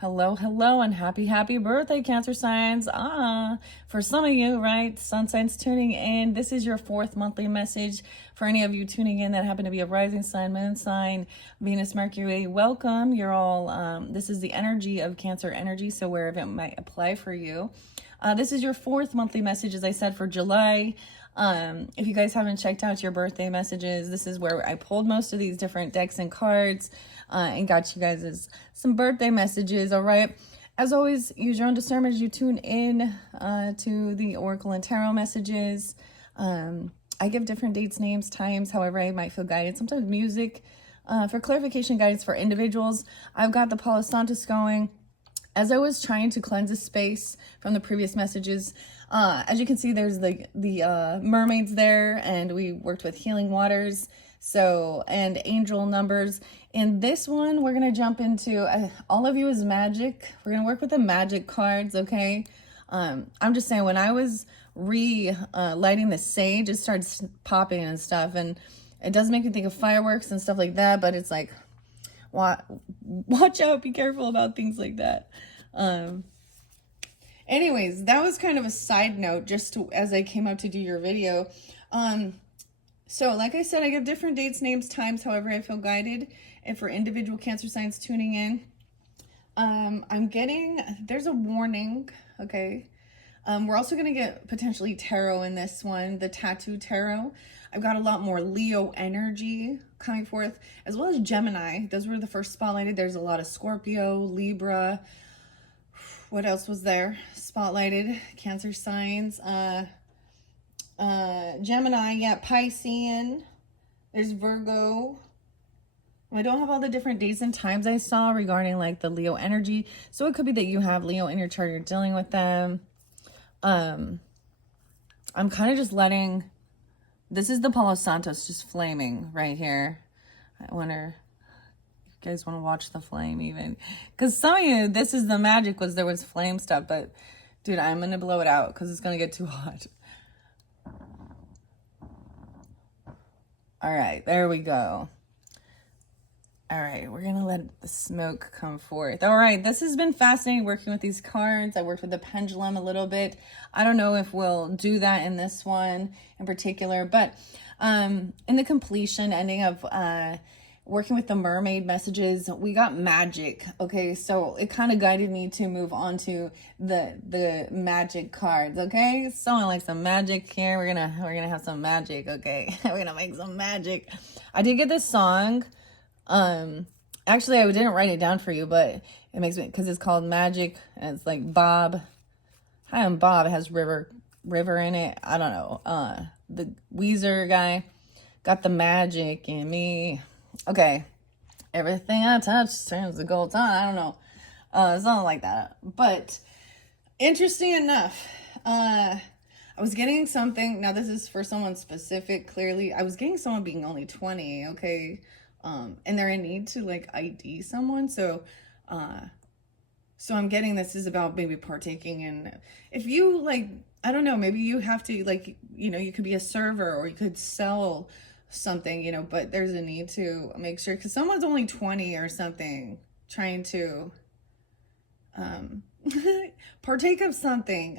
Hello, hello, and happy birthday, Cancer signs. For some of you, right, sun signs tuning in, this is your fourth monthly message. For any of you tuning in that happen to be a rising sign, moon sign, Venus, Mercury, welcome. You're all, this is the energy of Cancer energy, so wherever it might apply for you. This is your fourth monthly message, as I said, for July. If you guys haven't checked out your birthday messages, this is where I pulled most of these different decks and cards and got you guys some birthday messages. All right. As always, use your own discernment as you tune in to the Oracle and Tarot messages. I give different dates, names, times, however I might feel guided. Sometimes music for clarification guidance for individuals. I've got the Palo Santos going. As I was trying to cleanse a space from the previous messages, as you can see, there's the mermaids there, and we worked with healing waters, and angel numbers. In this one, we're going to jump into, all of you is magic. We're going to work with the magic cards, okay? I'm just saying, when I was lighting the sage, it starts popping and stuff, and it does make me think of fireworks and stuff like that, but it's like, watch out, be careful about things like that. Anyways, that was kind of a side note as I came up to do your video. So like I said, I give different dates, names, times, however I feel guided, and for individual Cancer signs tuning in. There's a warning, okay? We're also going to get potentially tarot in this one, the tattoo tarot. I've got a lot more Leo energy coming forth, as well as Gemini. Those were the first spotlighted. There's a lot of Scorpio, Libra. What else was there? Spotlighted Cancer signs. Gemini, yeah, Piscean. There's Virgo. I don't have all the different dates and times I saw regarding like the Leo energy. So it could be that you have Leo in your chart, you're dealing with them. I'm kind of just letting, this is the Palo Santos just flaming right here. I wonder if you guys want to watch the flame even, because some of you, this is the magic, was there was flame stuff, but dude, I'm going to blow it out because it's going to get too hot. All right, there we go. All right, we're going to let the smoke come forth. All right, this has been fascinating working with these cards. I worked with the pendulum a little bit. I don't know if we'll do that in this one in particular, but in the completion ending of working with the mermaid messages, we got magic, okay? So it kind of guided me to move on to the magic cards, okay? Someone likes some magic here. We're gonna have some magic, okay? We're gonna make some magic. I did get this song. Actually, I didn't write it down for you, but it makes me, because it's called Magic, and it's like Bob. Hi, I'm Bob. It has river in it. I don't know. The Weezer guy got the magic in me. Okay. Everything I touch turns to gold. I don't know. Something like that. But interesting enough, I was getting something. Now, this is for someone specific, clearly. I was getting someone being only 20, okay? And they're in need to like ID someone. So I'm getting this is about maybe partaking in, if you like, I don't know, maybe you have to like, you could be a server or you could sell something, but there's a need to make sure, because someone's only 20 or something trying to partake of something.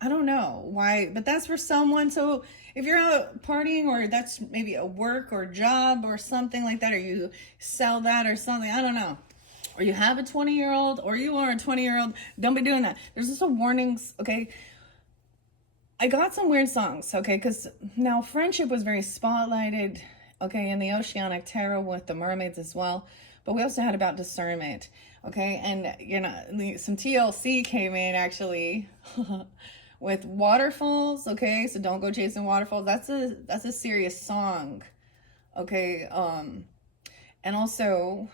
I don't know why, but that's for someone. So if you're out partying, or that's maybe a work or job or something like that, or you sell that or something, I don't know. Or you have a 20-year-old, or you are a 20-year-old, don't be doing that. There's just some warnings, okay? I got some weird songs, okay? Because now friendship was very spotlighted, okay, in the Oceanic Tarot with the mermaids as well. But we also had about discernment, okay? And, some TLC came in, actually, with waterfalls, okay? So don't go chasing waterfalls. That's a serious song, okay? And also,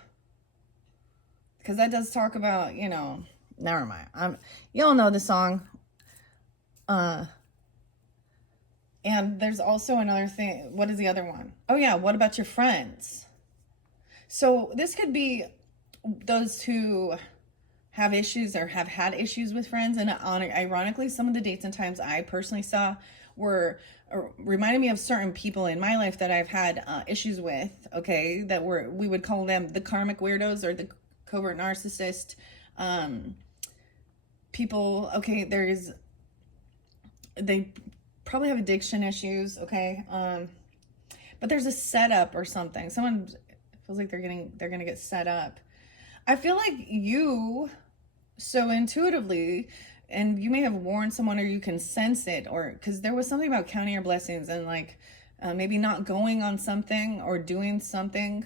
because that does talk about, never mind. Y'all know the song. And there's also another thing. What is the other one? Oh yeah, what about your friends? So this could be those who have issues or have had issues with friends. And ironically, some of the dates and times I personally saw reminded me of certain people in my life that I've had issues with, okay, that we would call them the karmic weirdos or the covert narcissist, people, okay, they probably have addiction issues, okay, but there's a setup or something. Someone feels like they're gonna get set up. I feel like you, so intuitively, and you may have warned someone, or you can sense it, or because there was something about counting your blessings and like maybe not going on something or doing something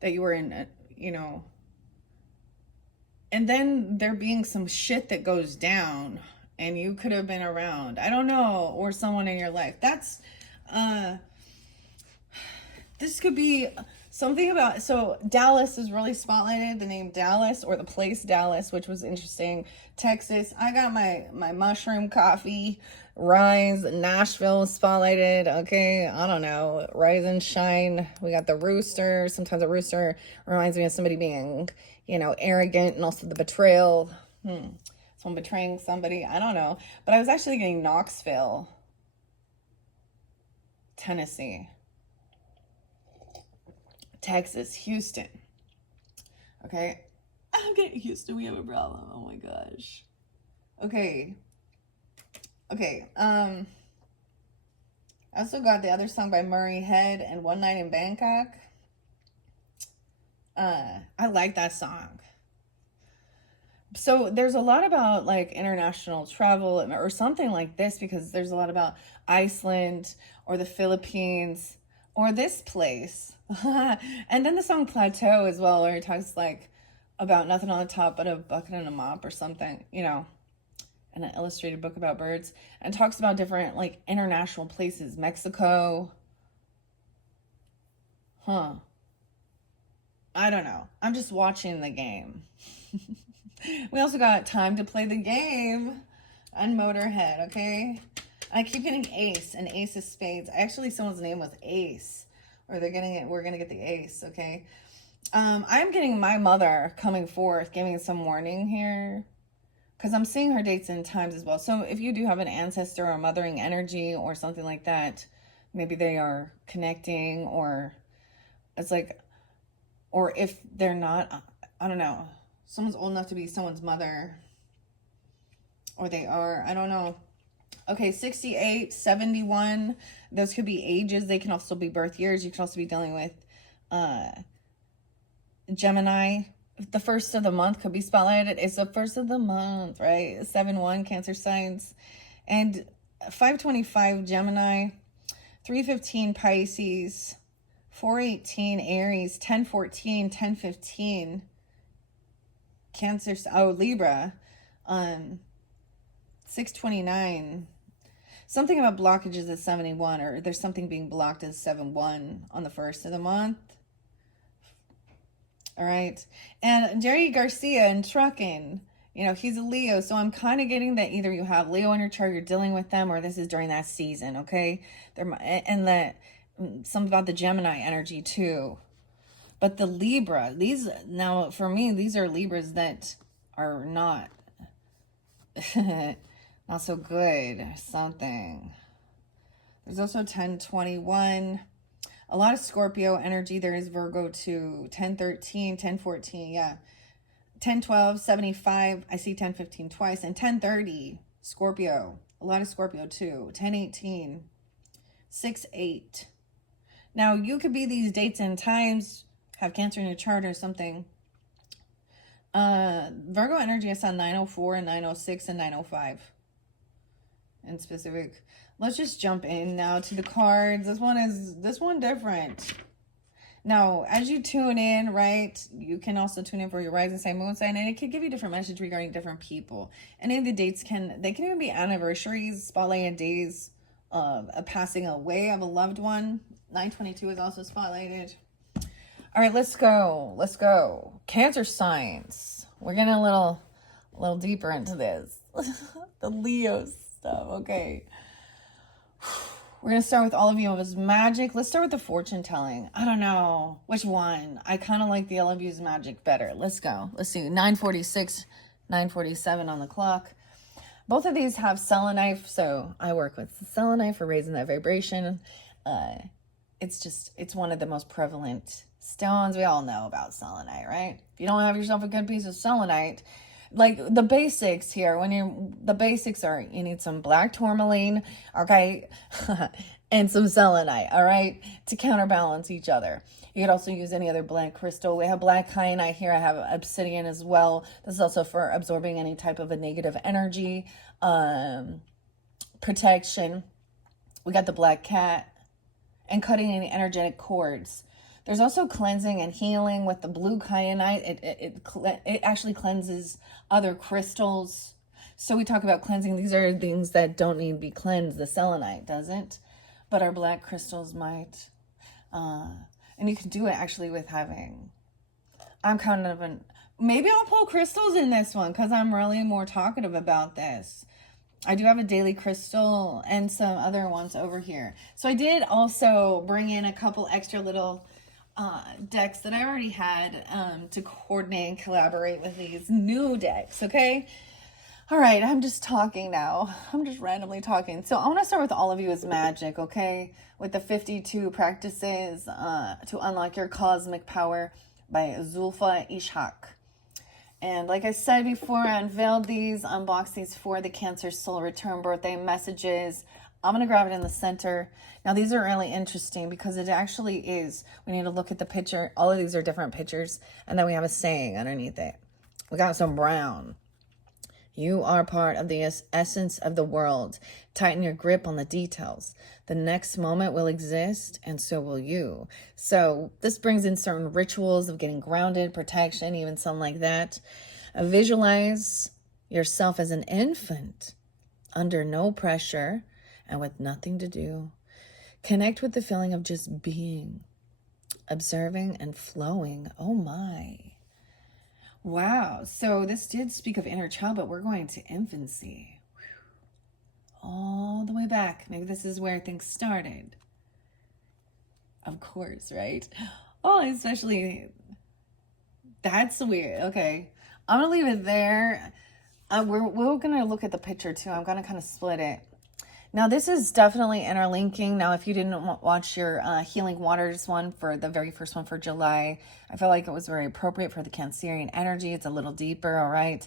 that you were in, you know, and then there being some shit that goes down and you could have been around, I don't know, or someone in your life. That's this could be something about, so Dallas is really spotlighted, the name Dallas, or the place Dallas, which was interesting. Texas, I got my mushroom coffee. Rise, Nashville spotlighted, okay, I don't know, rise and shine. We got the rooster. Sometimes a rooster reminds me of somebody being, you know, arrogant, and also the betrayal. Someone betraying somebody, I don't know. But I was actually getting Knoxville, Tennessee, Texas, Houston. Okay. Okay, Houston, we have a problem. Oh my gosh. Okay. I also got the other song by Murray Head and One Night in Bangkok. I like that song. So there's a lot about like international travel or something like this, because there's a lot about Iceland or the Philippines or this place. And then the song Plateau as well, where it talks like about nothing on the top but a bucket and a mop or something, you know, and an illustrated book about birds, and talks about different like international places. Mexico. I don't know. I'm just watching the game. We also got Time to Play the Game on Motorhead, okay? I keep getting Ace and Ace of Spades. Actually, someone's name was Ace, or they're getting it. We're gonna get the Ace, okay? I'm getting My Mother coming forth, giving some warning here, because I'm seeing her dates and times as well. So if you do have an ancestor or mothering energy or something like that, maybe they are connecting, or it's like, or if they're not, I don't know. Someone's old enough to be someone's mother, or they are, I don't know. Okay, 68, 71, those could be ages. They can also be birth years. You can also be dealing with Gemini. The first of the month could be spotlighted. It's the first of the month, right? 7-1, Cancer signs. And 525, Gemini. 315, Pisces. 418, Aries. 1014, 1015, Cancer, Libra. 629, something about blockages at 71, or there's something being blocked at 7-1 on the first of the month. All right. And Jerry Garcia in trucking, you know, he's a Leo. So I'm kind of getting that either you have Leo in your chart, you're dealing with them, or this is during that season. Okay. And that something about the Gemini energy too. But the Libra, these, now for me, these are Libras that are not not so good or something. There's also 1021, a lot of Scorpio energy. There is Virgo too. 1013, 1014, yeah. 1012, 75, I see 1015 twice. And 1030, Scorpio, a lot of Scorpio too. 1018, 6-8. Now you could be these dates and times, have Cancer in your chart or something. Virgo energy, I saw 904 and 906 and 905 in specific. Let's just jump in now to the cards. This one different. Now, as you tune in, right, you can also tune in for your rising sign, moon sign, and it can give you different message regarding different people. Any of the dates can even be anniversaries, spotlighted days of a passing away of a loved one. 922 is also spotlighted. All right, let's go. Cancer signs. We're getting a little deeper into this. The Leo stuff, okay. We're going to start with all of you of his magic. Let's start with the fortune telling. I don't know which one. I kind of like the all of you's magic better. Let's go. Let's see. 9:46, 9:47 on the clock. Both of these have selenite, so I work with selenite for raising that vibration. It's one of the most prevalent Stones, we all know about selenite, right? If you don't have yourself a good piece of selenite, like the basics here, the basics are you need some black tourmaline, okay, and some selenite, all right, to counterbalance each other. You could also use any other black crystal. We have black kyanite here. I have obsidian as well. This is also for absorbing any type of a negative energy, protection. We got the black cat and cutting any energetic cords. There's also cleansing and healing with the blue kyanite. It actually cleanses other crystals. So we talk about cleansing. These are things that don't need to be cleansed. The selenite doesn't, but our black crystals might. And you can do it actually with having, I'm kind of maybe I'll pull crystals in this one because I'm really more talkative about this. I do have a daily crystal and some other ones over here. So I did also bring in a couple extra little decks that I already had to coordinate and collaborate with these new decks, okay? All right, I'm just talking now. I'm just randomly talking. So I want to start with All of You is Magic, okay? With the 52 practices to unlock your cosmic power by Zulfa Ishak. And like I said before, I unveiled these, unboxed these for the Cancer Soul Return birthday messages. I'm going to grab it in the center. Now, these are really interesting because it actually is. We need to look at the picture. All of these are different pictures. And then we have a saying underneath it. We got some brown. You are part of the essence of the world. Tighten your grip on the details. The next moment will exist, and so will you. So this brings in certain rituals of getting grounded, protection, even something like that. Visualize yourself as an infant, under no pressure, and with nothing to do. Connect with the feeling of just being, observing, and flowing. Oh my. Wow, so this did speak of inner child, but we're going to infancy. All the way back. Maybe this is where things started. Of course, right? Oh, especially, that's weird. Okay, I'm going to leave it there. We're going to look at the picture too. I'm going to kind of split it. Now, this is definitely interlinking. Now, if you didn't watch your Healing Waters one for the very first one for July, I felt like it was very appropriate for the Cancerian energy. It's a little deeper, all right,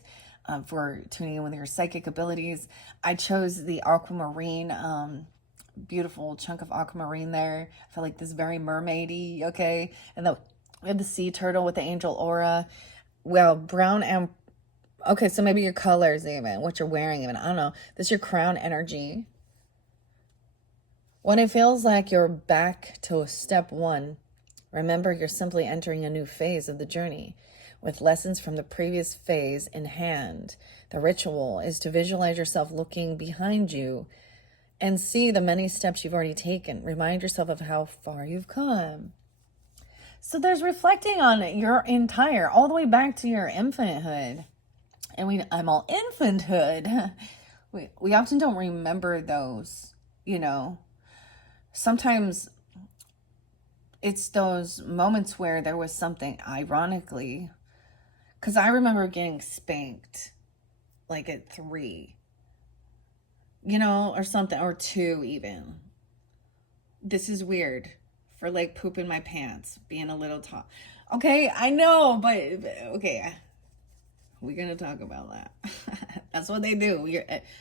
for tuning in with your psychic abilities. I chose the aquamarine, beautiful chunk of aquamarine there. I feel like this very mermaidy, okay? And we have the sea turtle with the angel aura. Well, brown and, okay, so maybe your colors even, what you're wearing even. I don't know. This is your crown energy. When it feels like you're back to step one, remember you're simply entering a new phase of the journey with lessons from the previous phase in hand. The ritual is to visualize yourself looking behind you and see the many steps you've already taken. Remind yourself of how far you've come. So there's reflecting on your entire, all the way back to your infanthood. And I'm all infanthood. We often don't remember those, you know. Sometimes it's those moments where there was something, ironically, because I remember getting spanked like at 3, you know, or something, or 2 even. This is weird for like pooping my pants, being a little tall. Okay, I know, but okay, we're going to talk about that. That's what they do.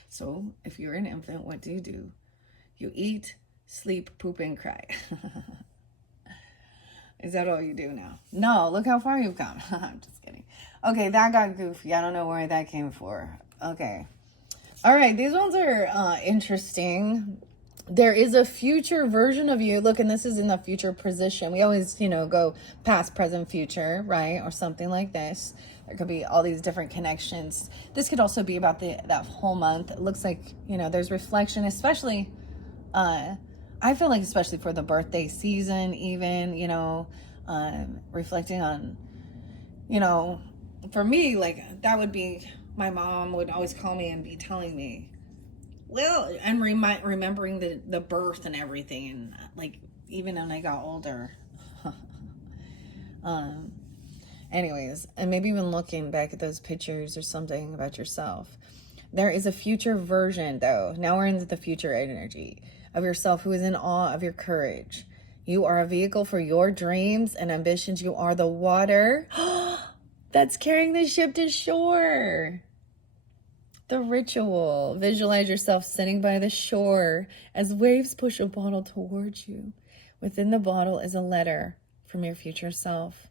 So if you're an infant, what do? You eat, sleep, poop, and cry. Is that all you do now? No, look how far you've come. I'm just kidding. Okay, that got goofy. I don't know where that came for. Okay. All right, these ones are interesting. There is a future version of you. Look, and this is in the future position. We always, you know, go past, present, future, right? Or something like this. There could be all these different connections. This could also be about that whole month. It looks like, you know, there's reflection, especially I feel like especially for the birthday season, even, you know, reflecting on, you know, for me, like that would be, my mom would always call me and be telling me, well, and remembering the birth and everything. And like, even when I got older, anyways, and maybe even looking back at those pictures or something about yourself. There is a future version though. Now we're into the future energy of yourself who is in awe of your courage. You are a vehicle for your dreams and ambitions. You are the water that's carrying the ship to shore. The ritual. Visualize yourself sitting by the shore as waves push a bottle towards you. Within the bottle is a letter from your future self.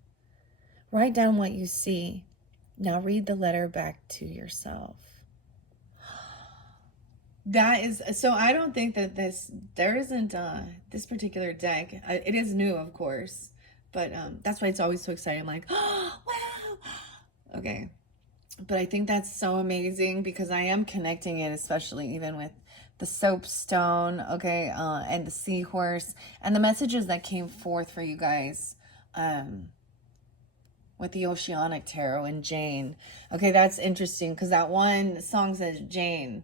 Write down what you see. Now read the letter back to yourself. That is, so I don't think that there isn't this particular deck. It is new, of course, but that's why it's always so exciting. I'm like, oh, wow. Okay. But I think that's so amazing because I am connecting it, especially even with the soapstone, okay, and the seahorse, and the messages that came forth for you guys with the Oceanic Tarot and Jane. Okay, that's interesting because that one song says Jane.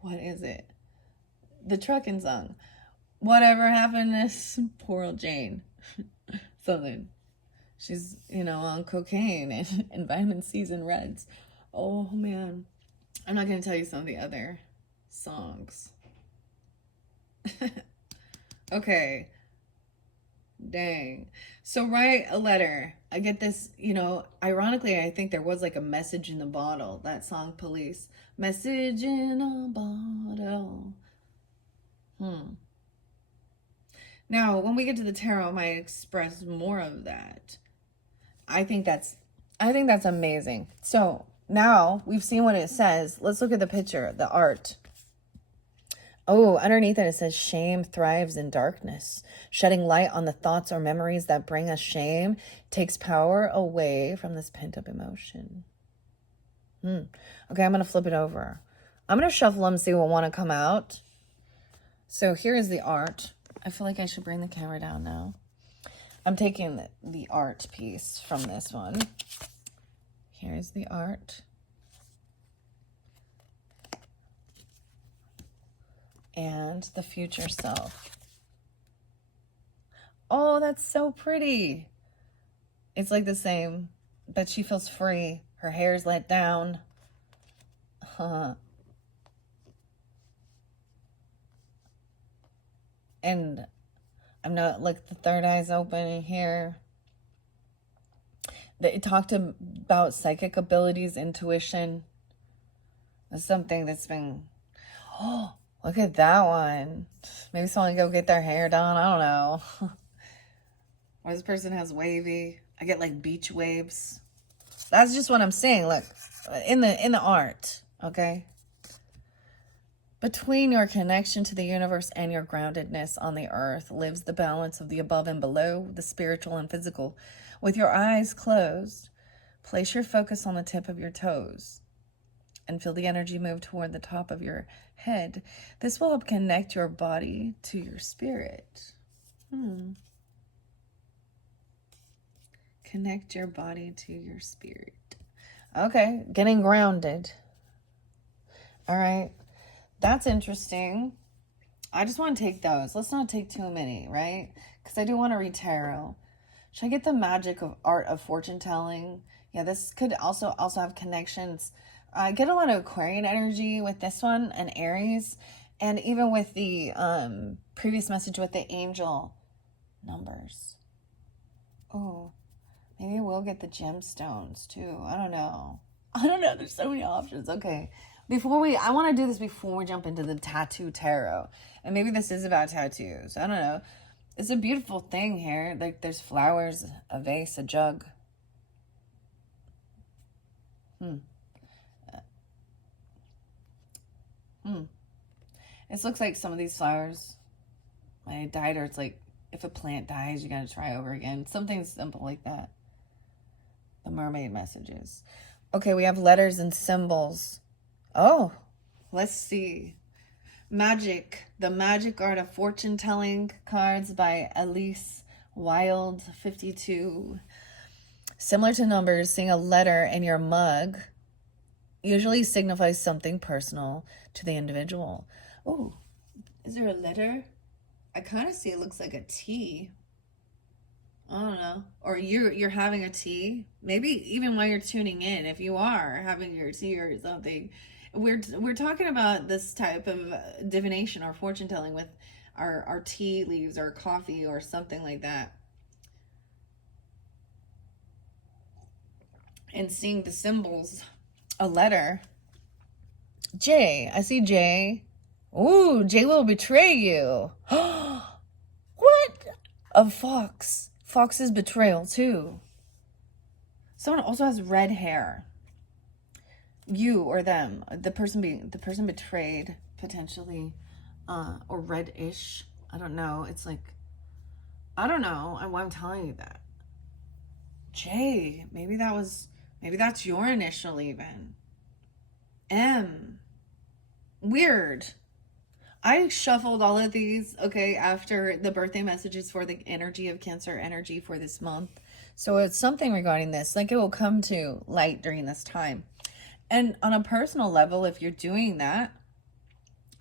What is it? The trucking song. Whatever happened to this poor old Jane? Something. She's, on cocaine and vitamin C's and reds. Oh, man. I'm not going to tell you some of the other songs. Okay. Dang. So write a letter. I get this, ironically, I think there was like a message in the bottle. That song, Police. Message in a bottle. Now, when we get to the tarot, I might express more of that. I think that's amazing. So now we've seen what it says. Let's look at the picture, the art. Oh, underneath it says shame thrives in darkness. Shedding light on the thoughts or memories that bring us shame takes power away from this pent-up emotion. Okay, I'm going to flip it over. I'm going to shuffle them, see what want to come out. So here is the art. I feel like I should bring the camera down now. I'm taking the art piece from this one. Here's the art. And the future self. Oh, that's so pretty. It's like the same, but she feels free. Her hair's let down. And I'm not, like, the third eye's open in here. It talked about psychic abilities, intuition. That's something that's been, oh, look at that one. Maybe someone go get their hair done. I don't know. Or this person has wavy. I get like beach waves. That's just what I'm saying. Look, in the art, okay? Between your connection to the universe and your groundedness on the earth lives the balance of the above and below, the spiritual and physical. With your eyes closed, place your focus on the tip of your toes and feel the energy move toward the top of your head. This will help connect your body to your spirit. Connect your body to your spirit. Okay, getting grounded. All right, that's interesting. I just want to take those. Let's not take too many, right? Because I do want to read tarot. Should I get the magic of art of fortune telling? Yeah, this could also have connections. I get a lot of Aquarian energy with this one and Aries, and even with the previous message with the angel numbers. Oh, maybe we'll get the gemstones too. I don't know. There's so many options. Okay. I want to do this before we jump into the tattoo tarot. And maybe this is about tattoos. I don't know. It's a beautiful thing here. Like there's flowers, a vase, a jug. This looks like some of these flowers might have died, or it's like if a plant dies, you gotta try over again. Something simple like that. The mermaid messages. Okay, we have letters and symbols. Oh, let's see. Magic. The Magic Art of Fortune Telling cards by Elise Wild 52. Similar to numbers, seeing a letter in your mug usually signifies something personal to the individual. Oh, is there a letter? I kind of see it looks like a T. I don't know. Or you're having a tea. Maybe even while you're tuning in, if you are having your tea or something. We're talking about this type of divination or fortune telling with our tea leaves or coffee or something like that. And seeing the symbols, a letter. J. I see J. Ooh, J will betray you. What? A fox. Fox's betrayal too. Someone also has red hair. You or them. The person betrayed potentially, or reddish. I don't know. It's like, I don't know why I'm telling you that. J. Maybe that's your initial even. M. Weird. I shuffled all of these, okay, after the birthday messages for the energy of Cancer energy for this month. So it's something regarding this, like it will come to light during this time. And on a personal level, if you're doing that,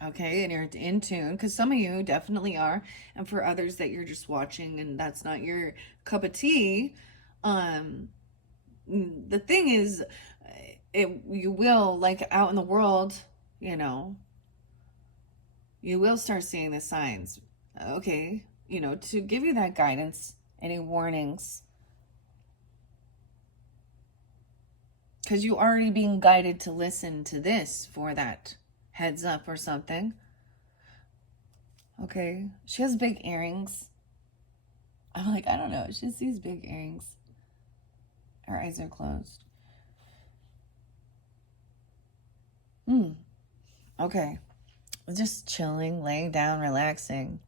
okay, and you're in tune, because some of you definitely are, and for others that you're just watching and that's not your cup of tea, the thing is, you will, like out in the world, you know, you will start seeing the signs, okay, you know, to give you that guidance, any warnings, because you already being guided to listen to this for that heads up or something. Okay, she has big earrings. I'm like, I don't know, she has these big earrings. Her eyes are closed. Okay. Just chilling, laying down, relaxing.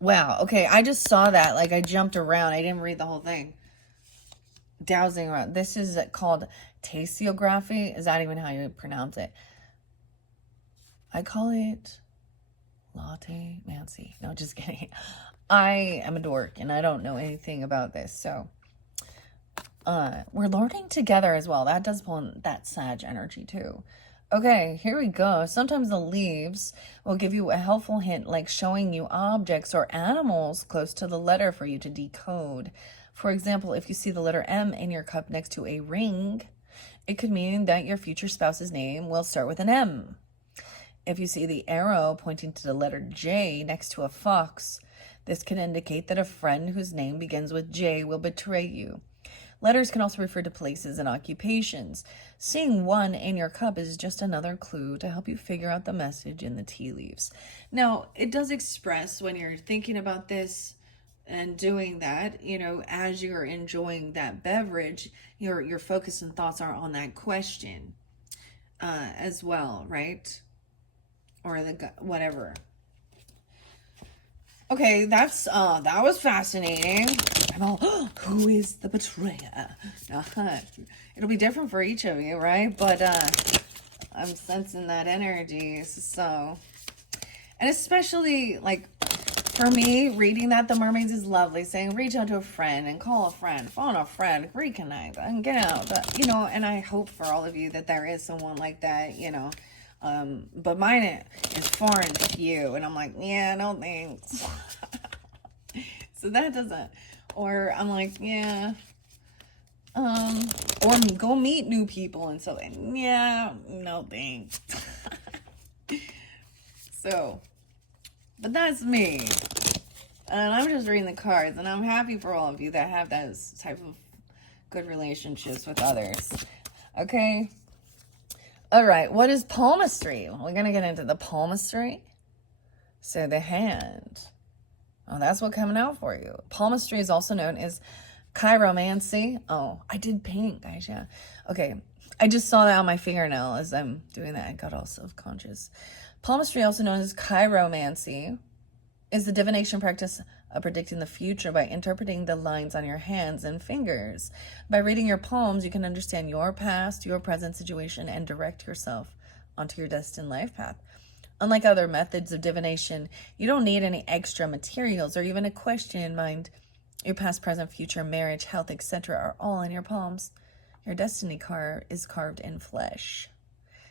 Wow. Okay. I just saw that. Like I jumped around. I didn't read the whole thing. Dowsing around. This is called tasseography. Is that even how you pronounce it? I call it latte mancy. No, just kidding. I am a dork and I don't know anything about this. So we're learning together as well. That does pull in that Sag energy too. Okay, here we go. Sometimes the leaves will give you a helpful hint, like showing you objects or animals close to the letter for you to decode. For example, if you see the letter M in your cup next to a ring, it could mean that your future spouse's name will start with an M. If you see the arrow pointing to the letter J next to a fox, this can indicate that a friend whose name begins with J will betray you. Letters can also refer to places and occupations. Seeing one in your cup is just another clue to help you figure out the message in the tea leaves. Now, it does express when you're thinking about this and doing that, you know, as you're enjoying that beverage, your focus and thoughts are on that question as well, right? Or the whatever. Okay, that was fascinating. I'm all, who is the betrayer? It'll be different for each of you, right? But I'm sensing that energy. So, and especially like for me, reading that, the mermaids is lovely. Saying reach out to a friend and call a friend, phone a friend, reconnect, and get out. But, you know, and I hope for all of you that there is someone like that, you know. But mine is foreign to you, and I'm like, yeah, no thanks. So that doesn't, or I'm like, yeah, or go meet new people and so, yeah, no thanks. So, but that's me, and I'm just reading the cards, and I'm happy for all of you that have those type of good relationships with others. Okay. All right, what is palmistry? We're going to get into the palmistry. So the hand. Oh, that's what coming out for you. Palmistry is also known as chiromancy. Oh, I did pink, guys, yeah. Okay, I just saw that on my fingernail as I'm doing that. I got all self-conscious. Palmistry, also known as chiromancy, is the divination practice of predicting the future by interpreting the lines on your hands and fingers. By reading your palms, you can understand your past, your present situation, and direct yourself onto your destined life path. Unlike other methods of divination, you don't need any extra materials or even a question in mind. Your past, present, future, marriage, health, etc. are all in your palms. Your destiny card is carved in flesh.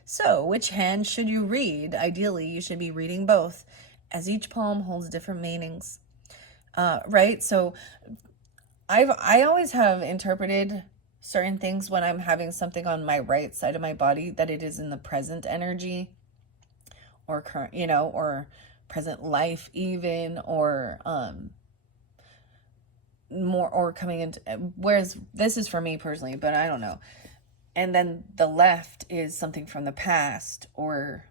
So, which hand should you read? Ideally, you should be reading both, as each palm holds different meanings. Right? So I always have interpreted certain things when I'm having something on my right side of my body that it is in the present energy or current, you know, or present life even, or more, or coming into, whereas this is for me personally, but I don't know. And then the left is something from the past, or,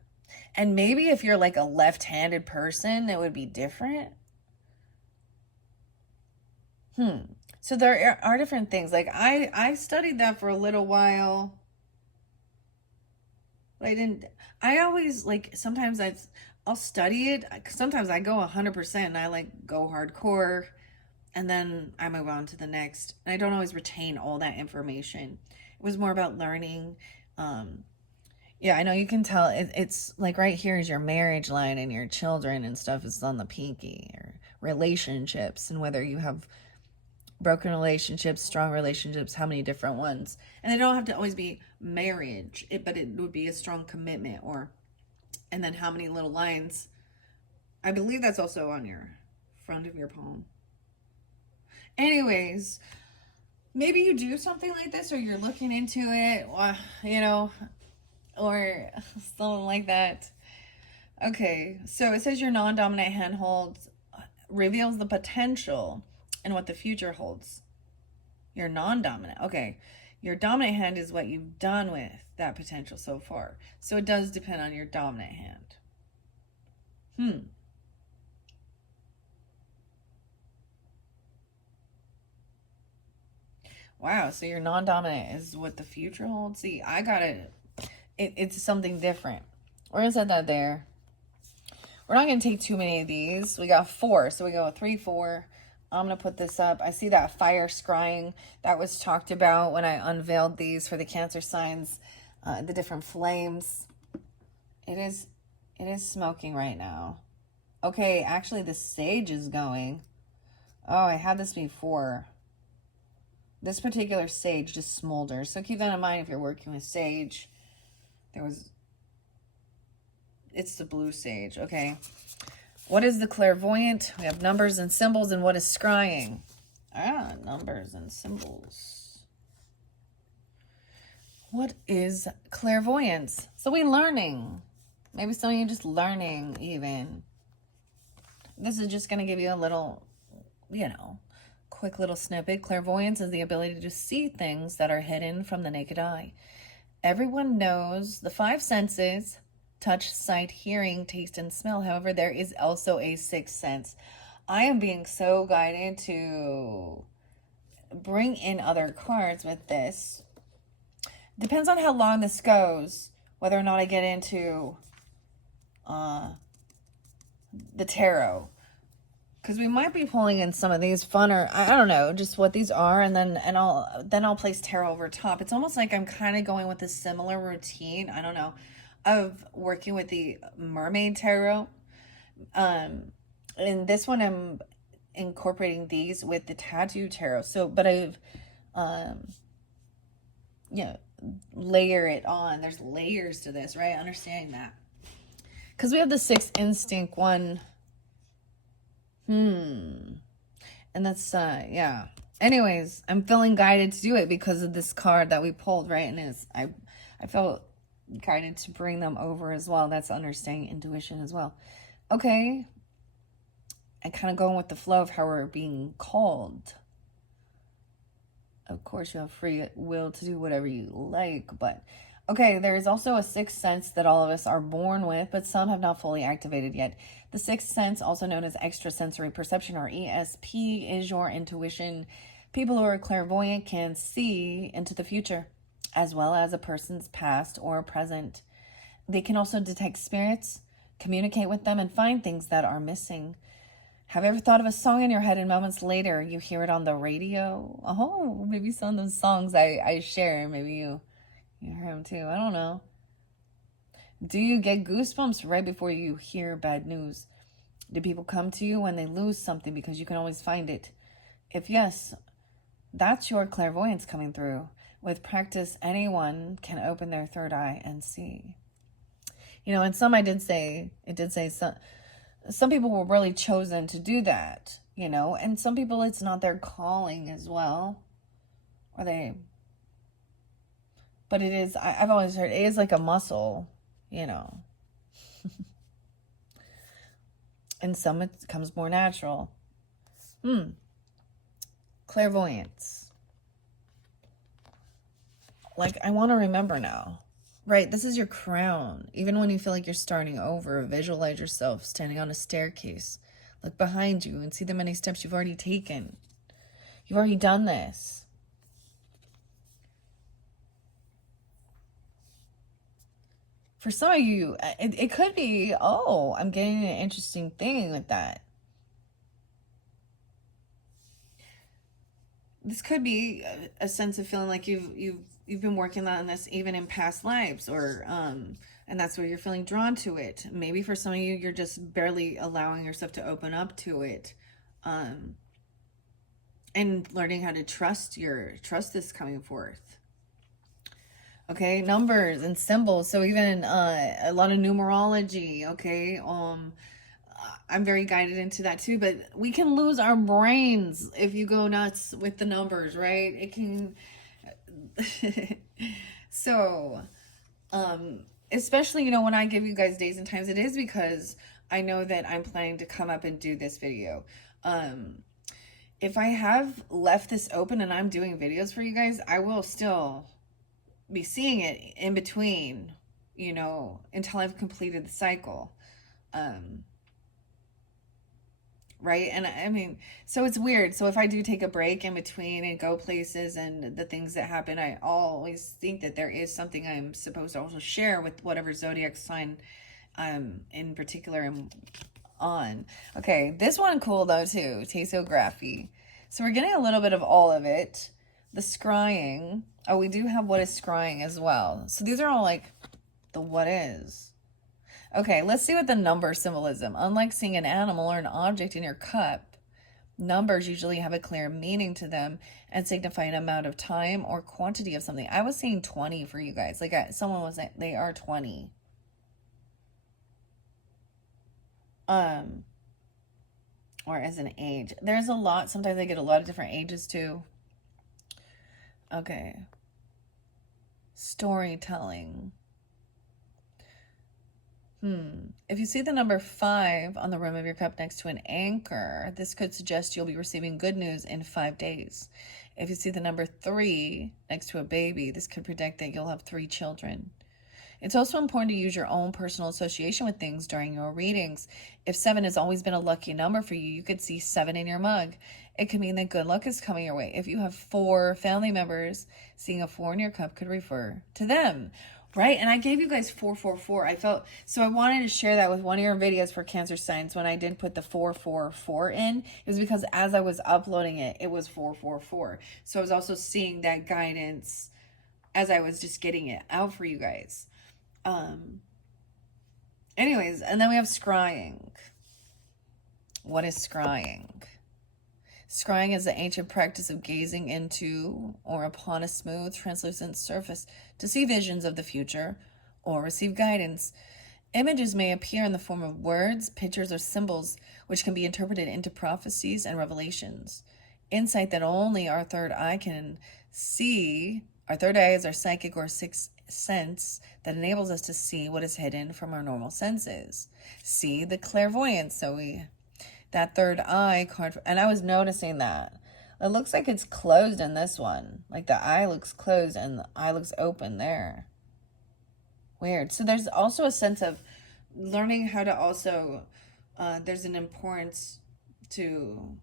and maybe if you're like a left-handed person, it would be different. So there are different things. Like I studied that for a little while, but I didn't. I always like, sometimes I'll study it. Sometimes I go 100% and I like go hardcore, and then I move on to the next. And I don't always retain all that information. It was more about learning. Yeah, I know you can tell it's like right here is your marriage line, and your children and stuff is on the pinky, or relationships, and whether you have broken relationships, strong relationships, how many different ones. And they don't have to always be marriage, but it would be a strong commitment, or, and then how many little lines. I believe that's also on your front of your palm. Anyways, maybe you do something like this, or you're looking into it, you know, or something like that. Okay, so it says your non-dominant hand holds, reveals the potential and what the future holds. Your non-dominant. Okay, your dominant hand is what you've done with that potential so far. So it does depend on your dominant hand. Wow, so your non-dominant is what the future holds. See, I got it. It's something different. We're going to set that there. We're not going to take too many of these. We got 4, so we go 3, 4. I'm going to put this up. I see that fire scrying that was talked about when I unveiled these for the Cancer signs, the different flames. It is smoking right now. Okay, actually the sage is going. Oh, I had this before. This particular sage just smolders. So keep that in mind if you're working with sage. It's the blue sage. Okay. What is the clairvoyant? We have numbers and symbols, and what is scrying? Numbers and symbols. What is clairvoyance? So we learning. Maybe some of you just learning even. This is just going to give you a little, quick little snippet. Clairvoyance is the ability to see things that are hidden from the naked eye. Everyone knows the 5 senses: touch, sight, hearing, taste, and smell. However, there is also a 6th sense. I am being so guided to bring in other cards with this. Depends on how long this goes, whether or not I get into the tarot. Because we might be pulling in some of these funner, I don't know, just what these are, and then I'll place tarot over top. It's almost like I'm kind of going with a similar routine, I don't know, of working with the mermaid tarot. In this one, I'm incorporating these with the tattoo tarot. So, but I've, layer it on. There's layers to this, right? Understanding that. Because we have the 6th instinct one. And that's, yeah. Anyways, I'm feeling guided to do it because of this card that we pulled, right? And I felt guided to bring them over as well. That's understanding intuition as well. Okay. And kind of going with the flow of how we're being called. Of course, you have free will to do whatever you like, but okay, there is also a 6th sense that all of us are born with, but some have not fully activated yet. The 6th sense, also known as extrasensory perception, or ESP, is your intuition. People who are clairvoyant can see into the future, as well as a person's past or present. They can also detect spirits, communicate with them, and find things that are missing. Have you ever thought of a song in your head and moments later you hear it on the radio? Oh, maybe some of those songs I share, maybe you hear them too. I don't know. Do you get goosebumps right before you hear bad news? Do people come to you when they lose something because you can always find it? If yes, that's your clairvoyance coming through. With practice, anyone can open their third eye and see. And some it did say some people were really chosen to do that, and some people it's not their calling as well. But it is, I've always heard, it is like a muscle, and some it comes more natural. Clairvoyance. Like, I want to remember now. Right, this is your crown. Even when you feel like you're starting over, visualize yourself standing on a staircase. Look behind you and see the many steps you've already taken. You've already done this. For some of you, it could be, oh, I'm getting an interesting thing with that. This could be a sense of feeling like you've been working on this even in past lives, or and that's where you're feeling drawn to it. Maybe for some of you, you're just barely allowing yourself to open up to it, and learning how to trust this coming forth. Okay, numbers and symbols. So even a lot of numerology. Okay, I'm very guided into that too. But we can lose our brains if you go nuts with the numbers, right? It can. So, especially, you know, when I give you guys days and times, it is because I know that I'm planning to come up and do this video. If I have left this open and I'm doing videos for you guys, I will still be seeing it in between, you know, until I've completed the cycle. Right? And I mean, so it's weird. So if I do take a break in between and go places and the things that happen, I always think that there is something I'm supposed to also share with whatever zodiac sign in particular I'm on. Okay, this one cool though too, tasography. So we're getting a little bit of all of it. The scrying. Oh, we do have what is scrying as well. So these are all like the what is. Okay, let's see what the number symbolism. Unlike seeing an animal or an object in your cup, numbers usually have a clear meaning to them and signify an amount of time or quantity of something. I was seeing 20 for you guys. Like someone was saying they are 20. Or as an age. There's a lot. Sometimes I get a lot of different ages too. Okay. Storytelling. If you see the number 5 on the rim of your cup next to an anchor, this could suggest you'll be receiving good news in 5 days. If you see the number 3 next to a baby, this could predict that you'll have 3 children. It's also important to use your own personal association with things during your readings. If 7 has always been a lucky number for you, you could see 7 in your mug. It could mean that good luck is coming your way. If you have 4 family members, seeing a 4 in your cup could refer to them. Right? And I gave you guys 444. So I wanted to share that with one of your videos for Cancer signs when I did put the 444 in. It was because as I was uploading it, it was 444. So I was also seeing that guidance as I was just getting it out for you guys. Anyways, and then we have scrying. What is scrying? Scrying is the ancient practice of gazing into or upon a smooth, translucent surface to see visions of the future or receive guidance. Images may appear in the form of words, pictures, or symbols, which can be interpreted into prophecies and revelations. Insight that only our third eye can see. Our third eye is our psychic or sixth sense that enables us to see what is hidden from our normal senses. See the clairvoyance. So that third eye card, and I was noticing that it looks like it's closed in this one. Like the eye looks closed and the eye looks open there. Weird. So there's also a sense of learning how to also, there's an importance to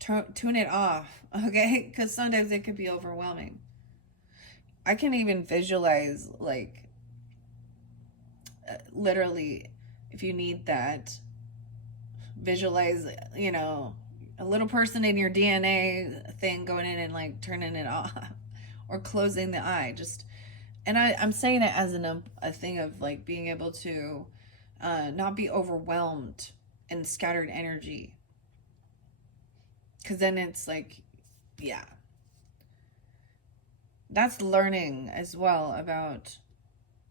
tune it off, okay? Because sometimes it could be overwhelming. I can even visualize, like, literally, if you need that, visualize, you know, a little person in your DNA thing going in and like turning it off or closing the eye. Just, and I'm saying it as a thing of like being able to not be overwhelmed in scattered energy. Because then it's like, yeah. That's learning as well about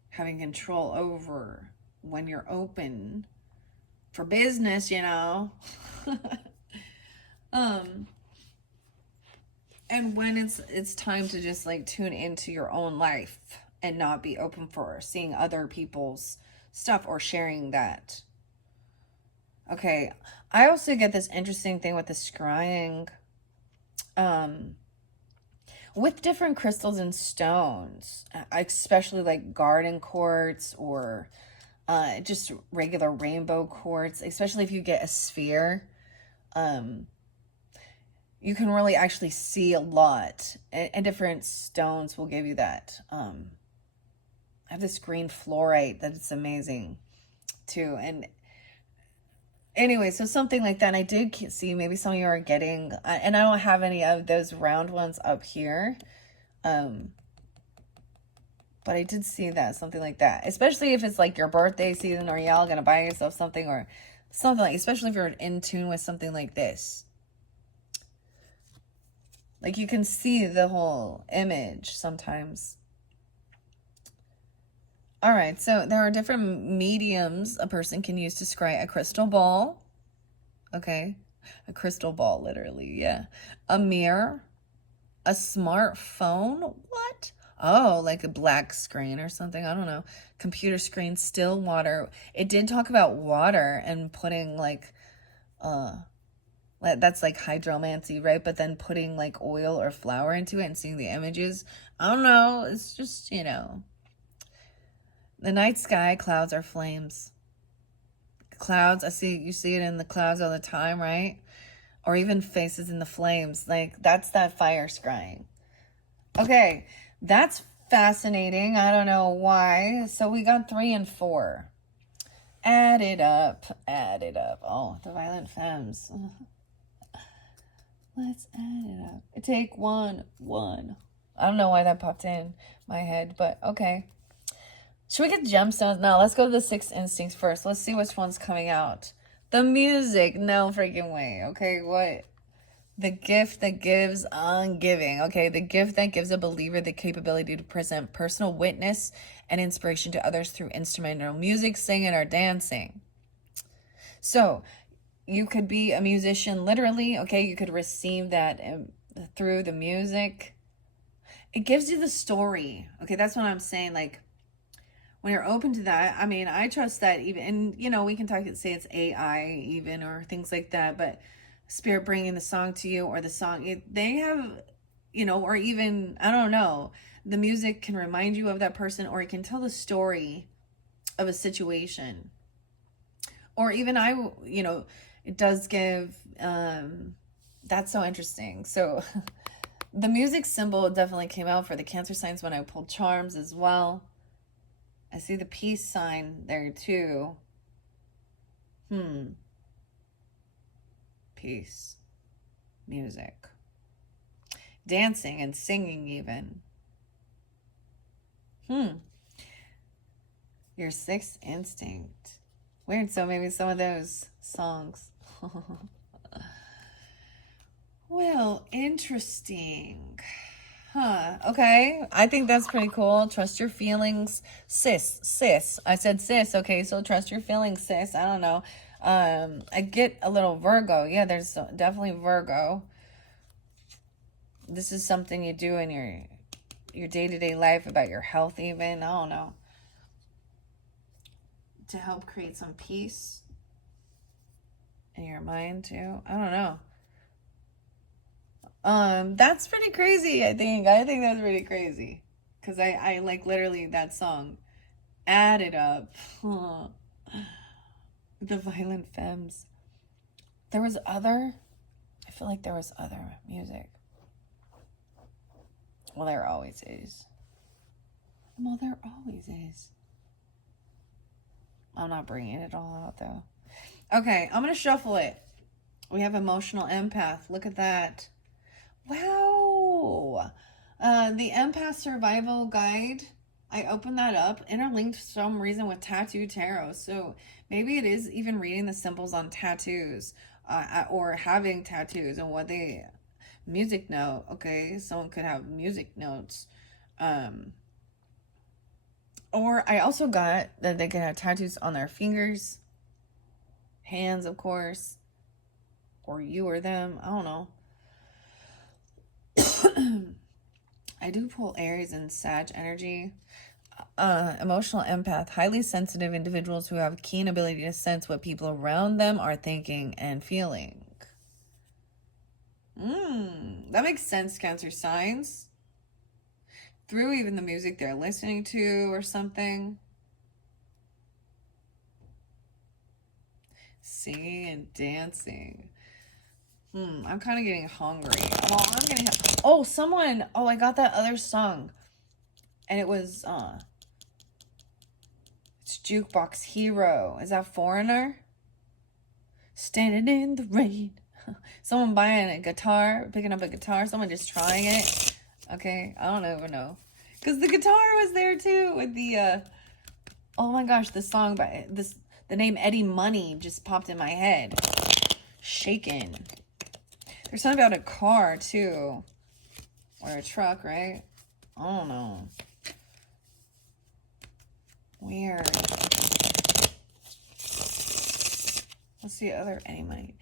having control over when you're open for business, you know. And when it's time to just like tune into your own life and not be open for seeing other people's stuff or sharing that. Okay. I also get this interesting thing with the scrying. With different crystals and stones, especially like garden quartz or just regular rainbow quartz, especially if you get a sphere, you can really actually see a lot. And different stones will give you that. I have this green fluorite that's amazing too. And anyway, so something like that. And I did see maybe some of you are getting, and I don't have any of those round ones up here. But I did see that, something like that. Especially if it's like your birthday season or y'all gonna buy yourself something or something like, especially if you're in tune with something like this. Like you can see the whole image sometimes. All right, so there are different mediums a person can use to scry a crystal ball. Okay, a crystal ball, literally, yeah. A mirror, a smartphone, what? Oh, like a black screen or something, I don't know. Computer screen, still water. It did talk about water and putting like, that's like hydromancy, right? But then putting like oil or flour into it and seeing the images. I don't know, it's just, you know. The night sky, clouds are flames. Clouds, you see it in the clouds all the time, right? Or even faces in the flames. Like, that's that fire scrying. Okay, that's fascinating. I don't know why. So we got 3 and 4. Add it up. Add it up. Oh, the violent femmes. Let's add it up. Take 1. I don't know why that popped in my head, but okay. Should we get gemstones? No, let's go to the 6 instincts first. Let's see which one's coming out. The music. No freaking way. Okay, what? The gift that gives on giving. Okay, the gift that gives a believer the capability to present personal witness and inspiration to others through instrumental music, singing, or dancing. So, you could be a musician literally. Okay, you could receive that through the music. It gives you the story. Okay, that's what I'm saying. Like, when you're open to that, I mean, I trust that even, and you know, we can say it's AI even or things like that, but spirit bringing the song to you or the song, they have, you know, or even, I don't know, the music can remind you of that person or it can tell the story of a situation. Or even you know, it does give, that's so interesting. So the music symbol definitely came out for the Cancer signs when I pulled charms as well. I see the peace sign there too. Peace. Music. Dancing and singing even. Your 6th instinct. Weird, so maybe some of those songs. Well, interesting. Huh. Okay. I think that's pretty cool. Trust your feelings. Sis. I said sis. Okay. So trust your feelings, sis. I don't know. I get a little Virgo. Yeah, there's definitely Virgo. This is something you do in your day-to-day life about your health even. I don't know. To help create some peace in your mind too. I don't know. That's pretty crazy, I think. I think that's pretty crazy. Because I like literally that song. Add it up. The violent femmes. There was other, I feel like there was other music. Well, there always is. Well, there always is. I'm not bringing it all out though. Okay, I'm going to shuffle it. We have emotional empath. Look at that. Wow. The empath survival guide, I opened that up, interlinked for some reason with tattoo tarot. So maybe it is even reading the symbols on tattoos, or having tattoos and what they, music note. Okay, someone could have music notes. Or I also got that they could have tattoos on their fingers, hands, of course, or you or them. I don't know. I do pull Aries and Sag energy. Emotional empath, highly sensitive individuals who have keen ability to sense what people around them are thinking and feeling. That makes sense, Cancer signs. Through even the music they're listening to or something. Singing and dancing. I'm kind of getting hungry. Well, I'm getting... Oh, someone... Oh, I got that other song. And it was... It's Jukebox Hero. Is that Foreigner? Standing in the rain. Someone buying a guitar, picking up a guitar. Someone just trying it. Okay, I don't even know. Because the guitar was there too with the... Oh my gosh, the song by... The name Eddie Money just popped in my head. Shaken. There's something about a car too. Or a truck, right? I don't know. Weird. What's the other Eddie Money?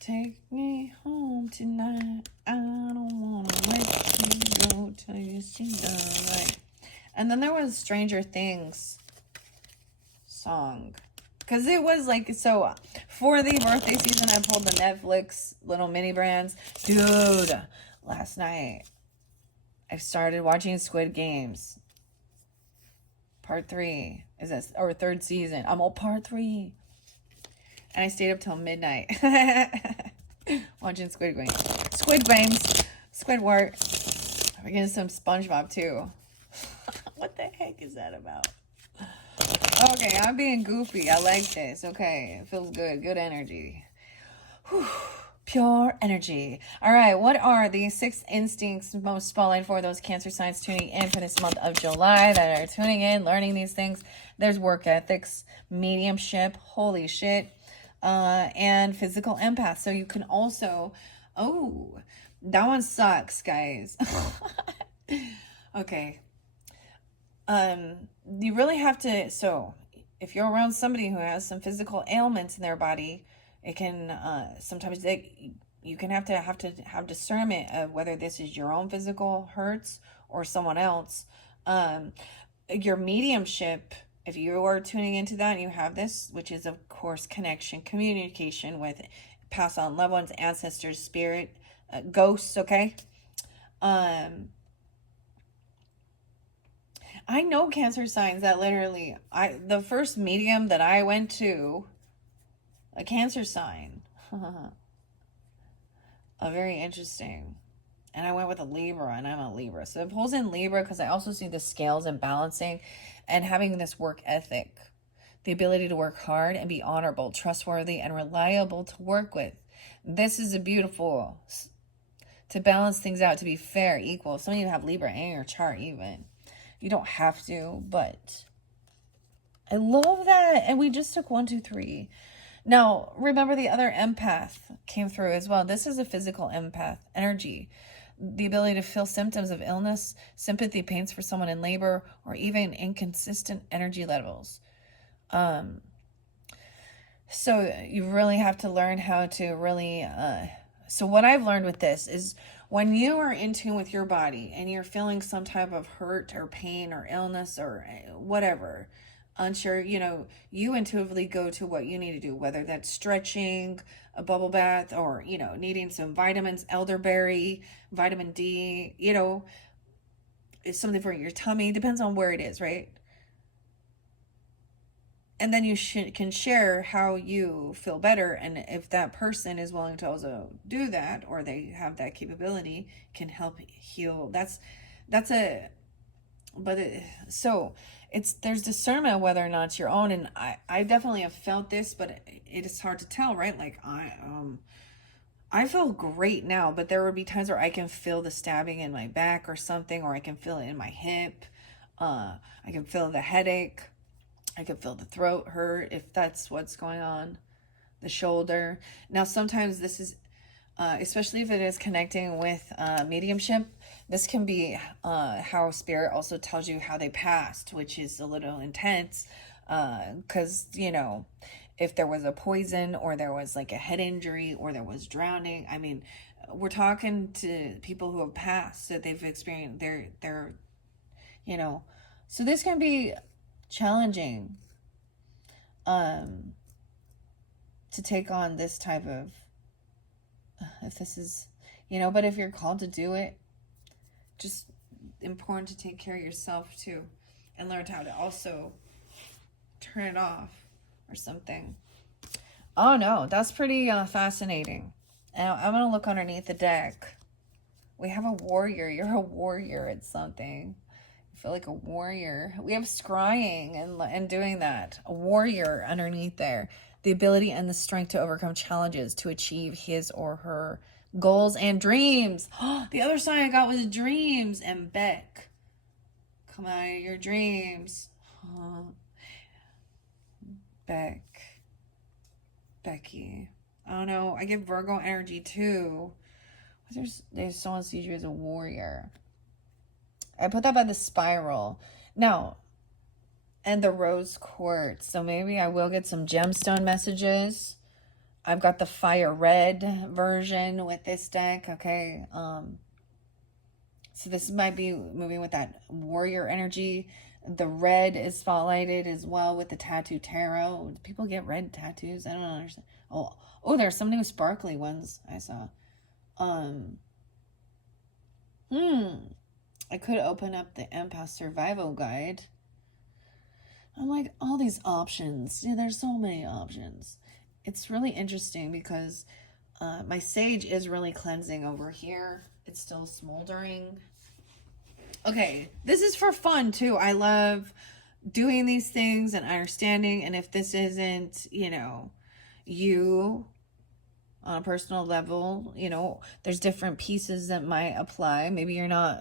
Take me home tonight. I don't want to let you go till you see the light. And then there was Stranger Things song. Because it was like, so for the birthday season, I pulled the Netflix little mini brands. Dude, last night, I started watching Squid Games. Part 3. Is this, or 3rd season. I'm on part 3. And I stayed up till midnight. Watching Squid Games. Squidward. We're getting some SpongeBob too. What the heck is that about? Okay, I'm being goofy. I like this. Okay, it feels good. Good energy. Whew. Pure energy. All right, what are the 6 instincts most spotlight for those Cancer signs tuning in for this month of July that are tuning in, learning these things? There's work ethics, mediumship, holy shit, and physical empath. So you can also, oh, that one sucks, guys. Okay. You really have to, so if you're around somebody who has some physical ailments in their body, it can, sometimes you can have to have discernment of whether this is your own physical hurts or someone else. Your mediumship, if you are tuning into that and you have this, which is of course connection, communication with past on loved ones, ancestors, spirit, ghosts, okay? I know Cancer signs that literally, the first medium that I went to, a Cancer sign. Very interesting. And I went with a Libra, and I'm a Libra. So it pulls in Libra because I also see the scales and balancing and having this work ethic. The ability to work hard and be honorable, trustworthy, and reliable to work with. This is a beautiful, to balance things out, to be fair, equal. Some of you have Libra in your chart even. You don't have to, but I love that. And we just took 1, 2, 3. Now, remember the other empath came through as well. This is a physical empath energy. The ability to feel symptoms of illness, sympathy, pains for someone in labor, or even inconsistent energy levels. So you really have to learn how to really... So what I've learned with this is when you are in tune with your body and you're feeling some type of hurt or pain or illness or whatever, unsure, you intuitively go to what you need to do, whether that's stretching, a bubble bath, or, needing some vitamins, elderberry, vitamin D, it's something for your tummy, depends on where it is, right? And then you can share how you feel better. And if that person is willing to also do that, or they have that capability, can help heal. There's discernment whether or not it's your own. And I definitely have felt this, but it is hard to tell, right? Like I feel great now, but there would be times where I can feel the stabbing in my back or something, or I can feel it in my hip. I can feel the headache. I can feel the throat hurt if that's what's going on, the shoulder. Now, sometimes this is, especially if it is connecting with mediumship, this can be how spirit also tells you how they passed, which is a little intense because, if there was a poison or there was like a head injury or there was drowning, I mean, we're talking to people who have passed, that they've experienced their So this can be challenging to take on this type of, if this is, but if you're called to do it, just important to take care of yourself too, and learn how to also turn it off or something. Oh no, that's pretty fascinating. Now I'm gonna look underneath the deck. We have a warrior. You're a warrior at something. I feel like a warrior. We have scrying and doing that. A warrior underneath there. The ability and the strength to overcome challenges to achieve his or her goals and dreams. The other sign I got was dreams. And Beck. Come out of your dreams. Becky. I don't know. I get Virgo energy too. There's someone sees you as a warrior. I put that by the spiral. Now, and the rose quartz. So maybe I will get some gemstone messages. I've got the fire red version with this deck. Okay. So this might be moving with that warrior energy. The red is spotlighted as well with the tattoo tarot. Do people get red tattoos? I don't understand. Oh, there's some new sparkly ones I saw. I could open up the empath survival guide. I'm like, all these options. Yeah, there's so many options. It's really interesting because my sage is really cleansing over here. It's still smoldering. Okay, this is for fun too. I love doing these things and understanding. And if this isn't, you on a personal level, there's different pieces that might apply. Maybe you're not,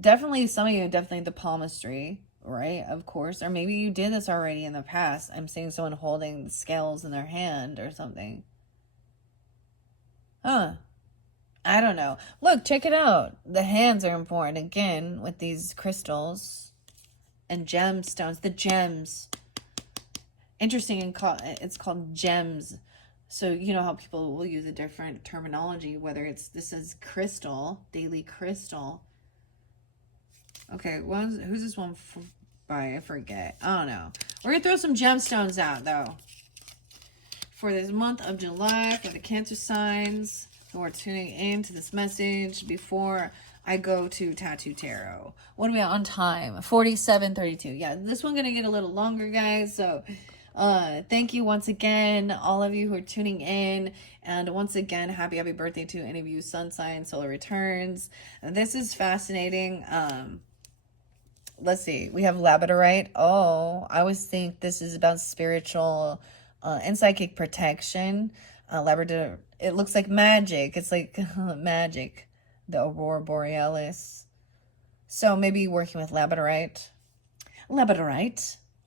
definitely some of you, definitely the palmistry, right? Of course. Or maybe you did this already in the past. I'm seeing someone holding the scales in their hand or something. I don't know. Look, check it out. The hands are important again with these crystals and gemstones. The gems. Interesting. It's called gems. So you know how people will use a different terminology, whether this is crystal, daily crystal. Okay, who's this one by? I forget. I don't know. We're going to throw some gemstones out, though, for this month of July, for the Cancer signs who are tuning into this message before I go to Tattoo Tarot. What are we on time? 47:32. Yeah, this one's going to get a little longer, guys, so thank you once again, all of you who are tuning in, and once again, happy birthday to any of you sun sign solar returns. This is fascinating. Let's see, we have labradorite. I always think this is about spiritual and psychic protection. Labrador, it looks like magic. It's like magic, the aurora borealis. So maybe working with labradorite.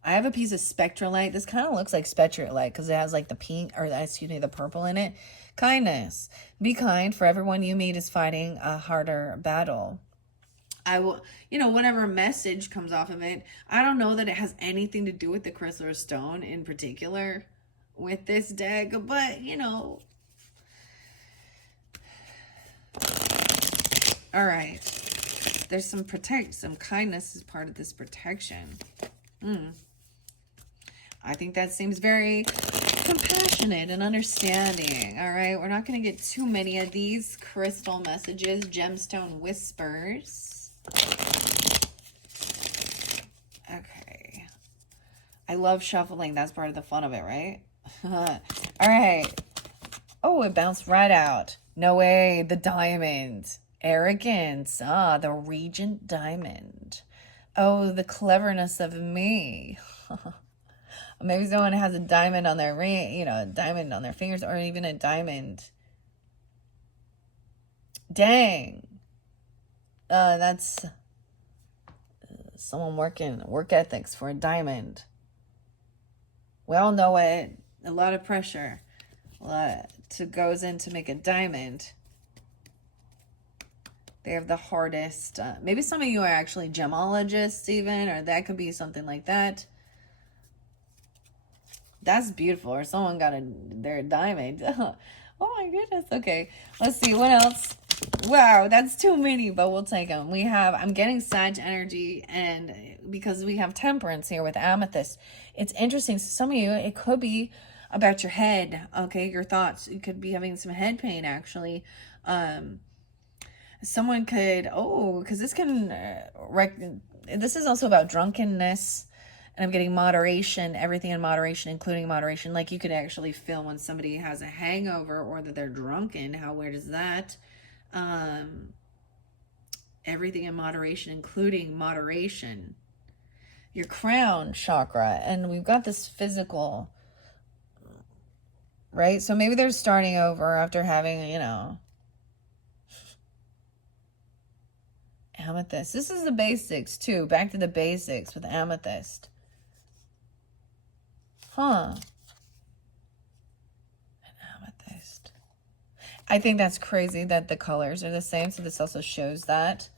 I have a piece of spectralite. This kind of looks like spectralite because it has like the pink, or the purple in it. Kindness. Be kind, for everyone you meet is fighting a harder battle. I will, whatever message comes off of it, I don't know that it has anything to do with the crystal or stone in particular with this deck, but, all right. There's some kindness is part of this protection. I think that seems very compassionate and understanding. All right, we're not going to get too many of these crystal messages. Gemstone whispers. Okay. I love shuffling. That's part of the fun of it, right? All right. Oh, it bounced right out. No way. The diamond. Arrogance. The Regent diamond. Oh, the cleverness of me. Maybe someone has a diamond on their ring, a diamond on their fingers, or even a diamond. Dang. That's someone work ethics for a diamond. We all know it. A lot of pressure goes in to make a diamond. They have the hardest. Maybe some of you are actually gemologists even, or that could be something like that. That's beautiful. Or someone got their diamond. Oh my goodness. Okay. Let's see. What else? Wow, that's too many, but we'll take them. We have, I'm getting Sag energy, and because we have Temperance here with Amethyst, it's interesting. So some of you, it could be about your head, okay, your thoughts. You could be having some head pain, actually. Someone could, because this can, this is also about drunkenness, and I'm getting moderation, everything in moderation, including moderation. Like you could actually feel when somebody has a hangover or that they're drunken. How weird is that? Everything in moderation, including moderation. Your crown chakra, and we've got this physical, right? So maybe they're starting over after having, amethyst. This is the basics too. Back to the basics with amethyst. Huh. Amethyst. I think that's crazy that the colors are the same. So this also shows that.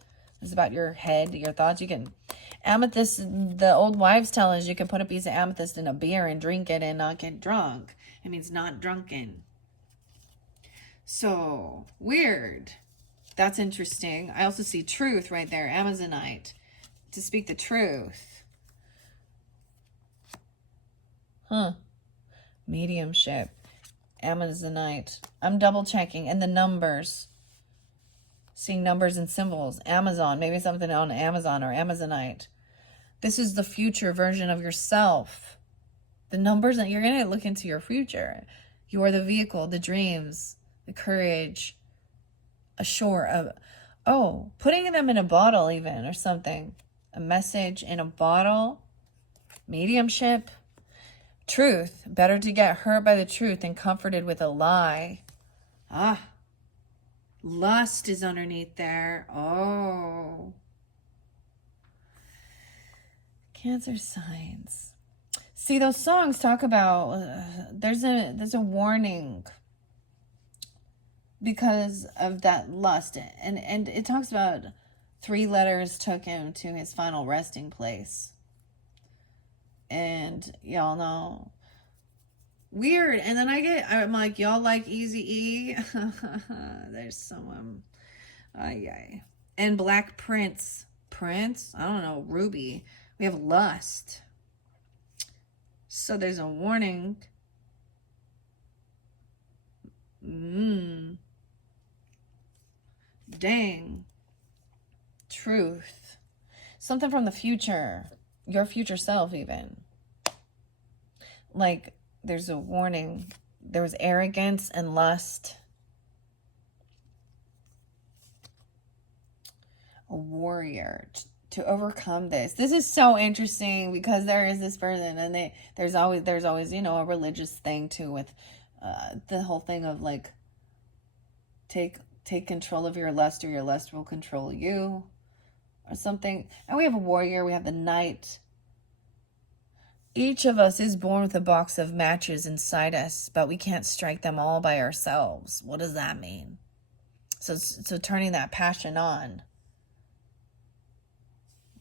It's about your head, your thoughts. You can, amethyst, the old wives tell us you can put a piece of amethyst in a beer and drink it and not get drunk. It means not drunken. So, weird. That's interesting. I also see truth right there, Amazonite. To speak the truth. Huh. Mediumship. Amazonite. I'm double checking. And the numbers. Seeing numbers and symbols. Amazon. Maybe something on Amazon or Amazonite. This is the future version of yourself. The numbers, that you're going to look into your future. You are the vehicle, the dreams, the courage. Putting them in a bottle even or something. A message in a bottle. Mediumship. Truth. Better to get hurt by the truth than comforted with a lie. Lust is underneath there. Oh. Cancer signs. See, those songs talk about there's a warning because of that lust, and it talks about 3 letters took him to his final resting place. And y'all know, weird. And then I'm like, y'all like Eazy-E? There's someone. Yay. And Black Prince. I don't know, Ruby. We have lust. So there's a warning. Dang. Truth. Something from the future. Your future self, even. Like, there's a warning. There was arrogance and lust. A warrior. To overcome this. This is so interesting because there is this person, and there's always a religious thing too with the whole thing of like take control of your lust or your lust will control you or something. And we have a warrior, we have the knight. Each of us is born with a box of matches inside us, but we can't strike them all by ourselves. What does that mean? So turning that passion on.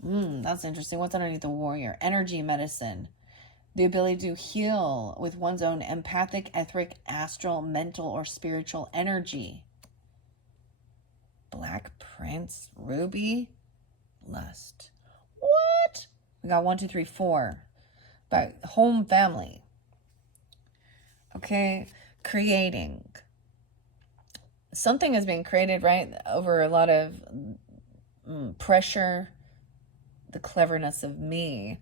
That's interesting. What's underneath the warrior? Energy medicine. The ability to heal with one's own empathic, etheric, astral, mental, or spiritual energy. Black Prince, Ruby, lust. What? We got 1, 2, 3, 4. But home, family. Okay. Creating. Something is being created, right? Over a lot of pressure. The cleverness of me.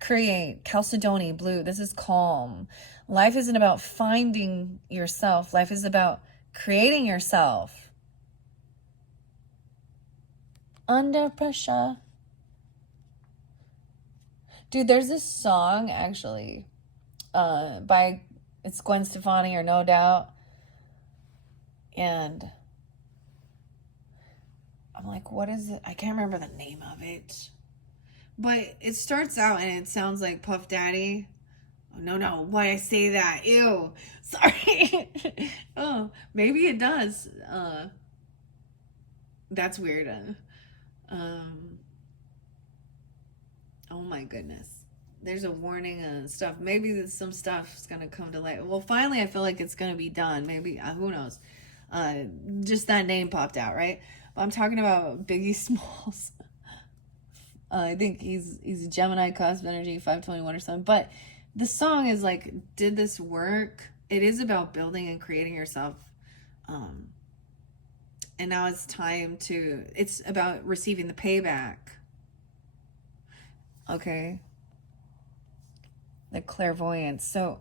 Create. Chalcedony, blue. This is calm. Life isn't about finding yourself. Life is about creating yourself. Under pressure. Dude, there's this song, actually, it's Gwen Stefani or No Doubt. And I'm like, what is it? I can't remember the name of it. But it starts out and it sounds like Puff Daddy. Oh, no. Why I say that? Ew. Sorry. Oh, maybe it does. That's weird. Oh my goodness. There's a warning and stuff. Maybe some stuff is going to come to light. Well, finally, I feel like it's going to be done. Maybe, who knows? Just that name popped out, right? But I'm talking about Biggie Smalls. I think he's a Gemini, cusp energy, 521 or something. But the song is like, did this work? It is about building and creating yourself. And now it's time to, it's about receiving the payback. Okay. The clairvoyance. So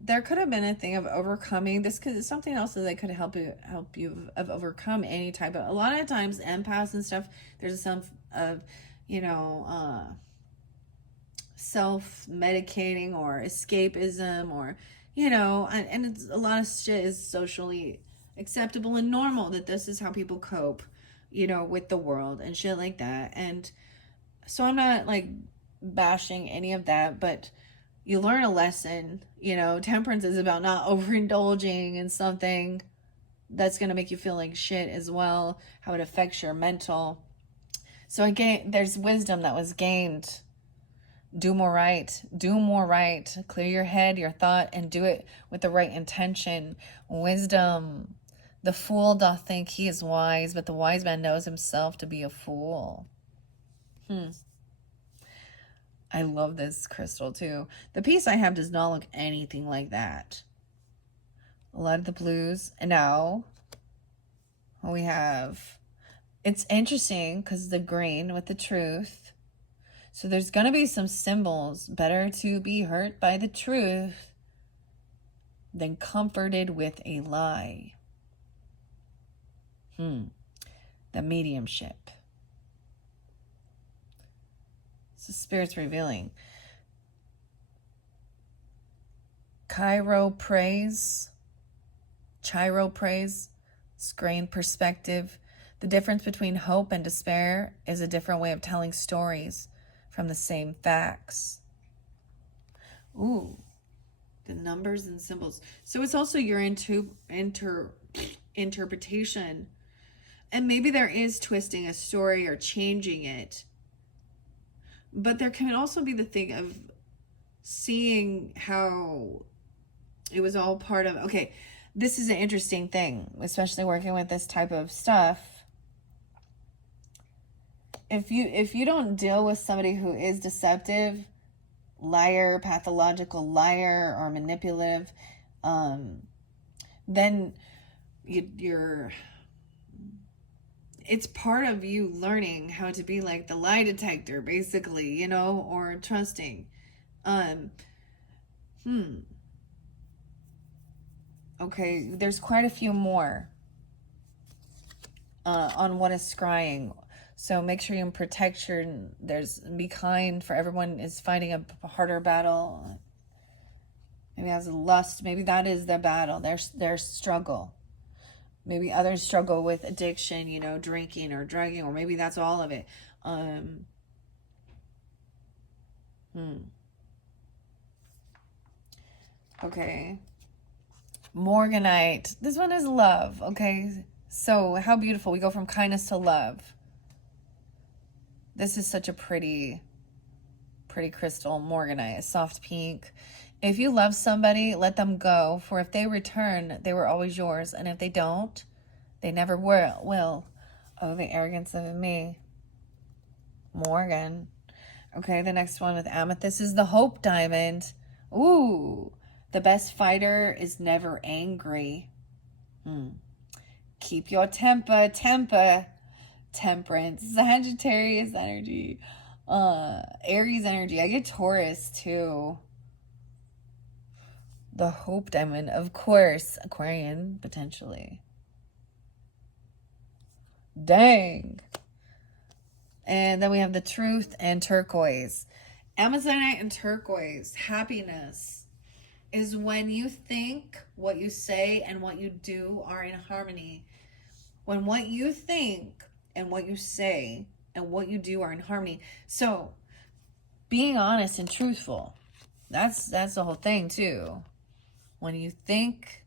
there could have been a thing of overcoming this, because it's something else that could help you of overcome any type of, a lot of times empaths and stuff, there's a sense of, you know, self-medicating or escapism, or, you know, and it's, a lot of shit is socially acceptable and normal that this is how people cope, you know, with the world and shit like that. And so I'm not like bashing any of that, but you learn a lesson. You know, temperance is about not overindulging in something that's going to make you feel like shit as well, how it affects your mental. So again, there's wisdom that was gained. Do more right. Do more right. Clear your head, your thought, and do it with the right intention. Wisdom. The fool doth think he is wise, but the wise man knows himself to be a fool. I love this crystal too. The piece I have does not look anything like that. A lot of the blues. And now we have, it's interesting because the green with the truth. So there's going to be some symbols. Better to be hurt by the truth than comforted with a lie. The mediumship. So Spirit's revealing. Chiro praise, screen perspective. The difference between hope and despair is a different way of telling stories from the same facts. Ooh, the numbers and symbols. So it's also your interpretation. And maybe there is twisting a story or changing it. But there can also be the thing of seeing how it was all part of, okay, this is an interesting thing, especially working with this type of stuff. If you don't deal with somebody who is deceptive, liar, pathological liar, or manipulative, then you're it's part of you learning how to be like the lie detector, basically, you know, or trusting. Okay, there's quite a few more on what is scrying. So make sure you protect be kind, for everyone is fighting a harder battle. Maybe has lust, maybe that is their battle, their struggle. Maybe others struggle with addiction, you know, drinking or drugging, or maybe that's all of it. Okay. Morganite. This one is love, okay? So how beautiful. We go from kindness to love. This is such a pretty crystal, Morganite, a soft pink. If you love somebody, let them go, for if they return, they were always yours, and if they don't, they never will. Oh, the arrogance of me. Morgan. Okay, the next one with amethyst is the hope diamond. Ooh, the best fighter is never angry. Keep your temper. Temperance. Sagittarius energy. Aries energy. I get Taurus too. The hope diamond, of course. Aquarian, potentially. Dang. And then we have the truth and turquoise. Amazonite and turquoise. Happiness is when you think, what you say, and what you do are in harmony. When what you think and what you say and what you do are in harmony. So being honest and truthful, that's the whole thing too. When you think,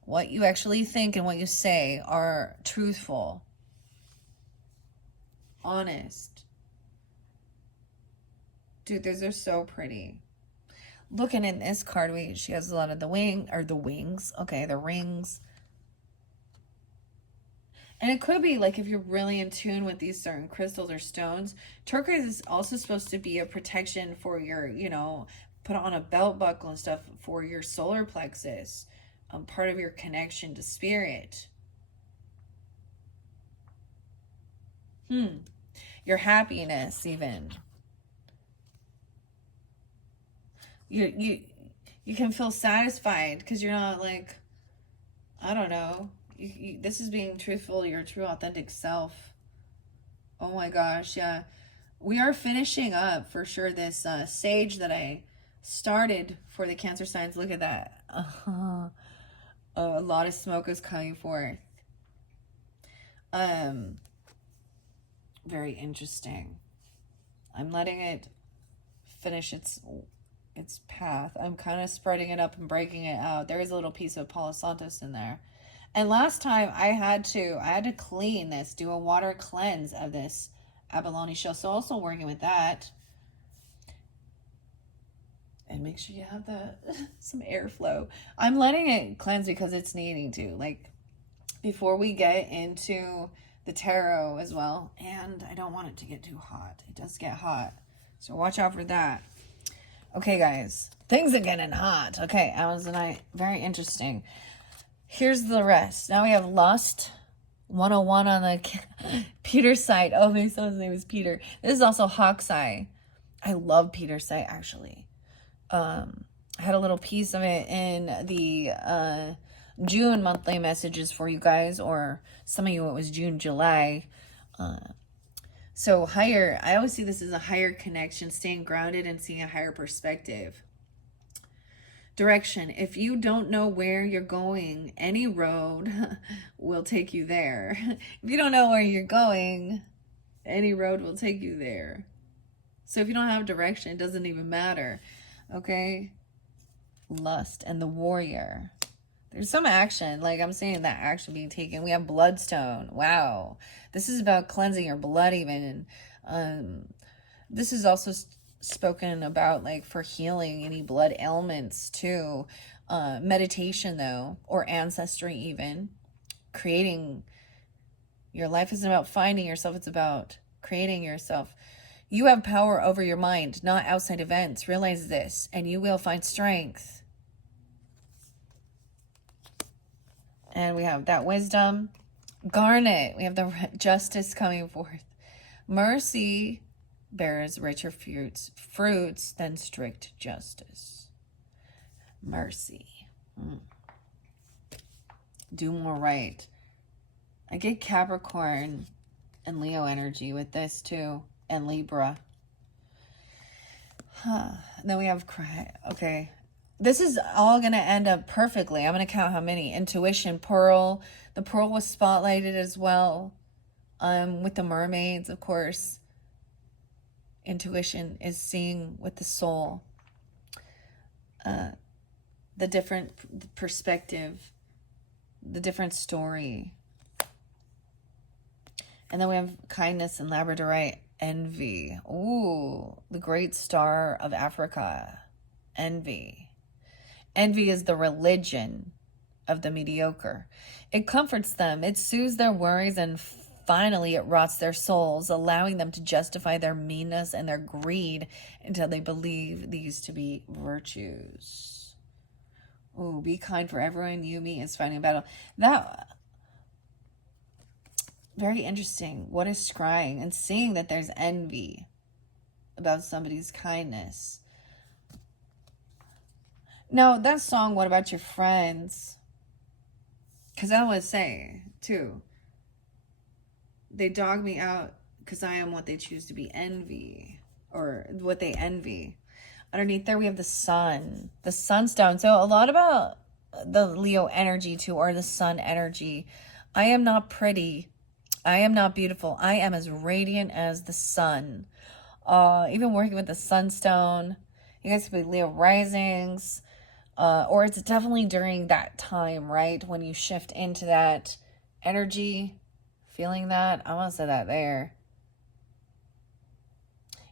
what you actually think and what you say are truthful, honest. Dude, those are so pretty. looking in this card, she has a lot of the wings. Okay, the rings. And it could be like if you're really in tune with these certain crystals or stones. Turquoise is also supposed to be a protection for your, put on a belt buckle and stuff for your solar plexus. Part of your connection to spirit. Your happiness, even. You can feel satisfied because you're not like, I don't know. This is being truthful, your true authentic self. Oh my gosh, yeah. We are finishing up for sure this sage that I started for the Cancer signs. Look at that. A lot of smoke is coming forth. Very interesting. I'm letting it finish its path. I'm kind of spreading it up and breaking it out. There is a little piece of Palo Santos in there. And last time I had to clean this, do a water cleanse of this abalone shell. So also working with that. And make sure you have some airflow. I'm letting it cleanse because it's needing to. Like, before we get into the tarot as well. And I don't want it to get too hot. It does get hot. So watch out for that. Okay, guys. Things are getting hot. Okay, Amazonite. Very interesting. Here's the rest. Now we have Lust 101 on the Peter site. Oh, my son's name is Peter. This is also Hawk's Eye. I love Peter's site, actually. I had a little piece of it in the June monthly messages for you guys, or some of you it was June, July. So higher, I always see this as a higher connection, staying grounded and seeing a higher perspective. Direction. If you don't know where you're going, any road will take you there. If you don't know where you're going, any road will take you there. So if you don't have direction, it doesn't even matter. Okay? Lust and the warrior. There's some action. Like, I'm seeing that action being taken. We have bloodstone. Wow. This is about cleansing your blood even. This is also spoken about, like, for healing any blood ailments too. Meditation, though, or ancestry even. Creating your life isn't about finding yourself. It's about creating yourself. You have power over your mind, not outside events. Realize this, and you will find strength. And we have that wisdom. Garnet. We have the justice coming forth. Mercy bears richer fruits than strict justice. Mercy. Do more right. I get Capricorn and Leo energy with this too. And Libra. And then we have, okay. This is all going to end up perfectly. I'm going to count how many. Intuition, Pearl. The Pearl was spotlighted as well. With the mermaids, of course. Intuition is seeing with the soul. The different perspective. The different story. And then we have kindness and labradorite. Envy. Ooh, the great star of Africa. Envy. Envy is the religion of the mediocre. It comforts them. It soothes their worries, and finally it rots their souls, allowing them to justify their meanness and their greed until they believe these to be virtues. Ooh, be kind, for everyone you meet is fighting a battle. That... very interesting. What is scrying? And seeing that there's envy about somebody's kindness. Now, that song, What About Your Friends? Because I would say, too, they dog me out because I am what they choose to be, envy. Or what they envy. Underneath there, we have the sun. The sunstone. So a lot about the Leo energy, too, or the sun energy. I am not pretty. I am not beautiful. I am as radiant as the sun. Even working with the sunstone. You guys could be Leo risings. Or it's definitely during that time, right? When you shift into that energy. Feeling that. I want to say that there.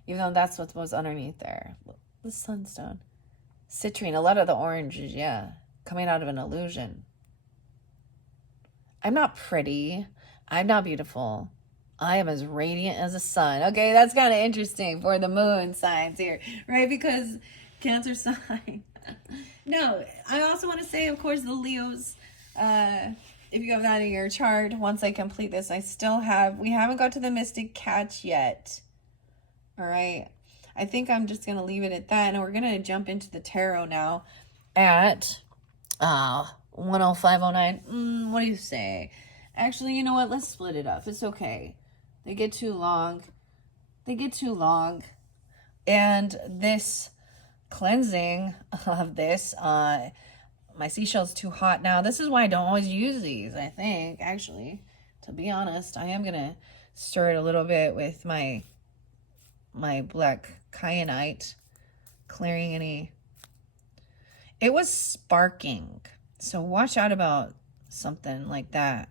Even though that's what was underneath there. The sunstone. Citrine, a lot of the oranges, yeah. Coming out of an illusion. I'm not pretty. I'm not beautiful. I am as radiant as the sun. Okay, that's kind of interesting for the moon signs here, right? Because Cancer sign. No, I also want to say, of course, the Leos. If you have that in your chart, once I complete this, we haven't got to the Mystic Catch yet. All right. I think I'm just going to leave it at that. And we're going to jump into the tarot now at 10509. What do you say? Actually, you know what? Let's split it up. It's okay. They get too long. And this cleansing of this, my seashell's too hot now. This is why I don't always use these, I think, actually. To be honest, I am going to stir it a little bit with my black kyanite, clearing any. It was sparking, so watch out about something like that,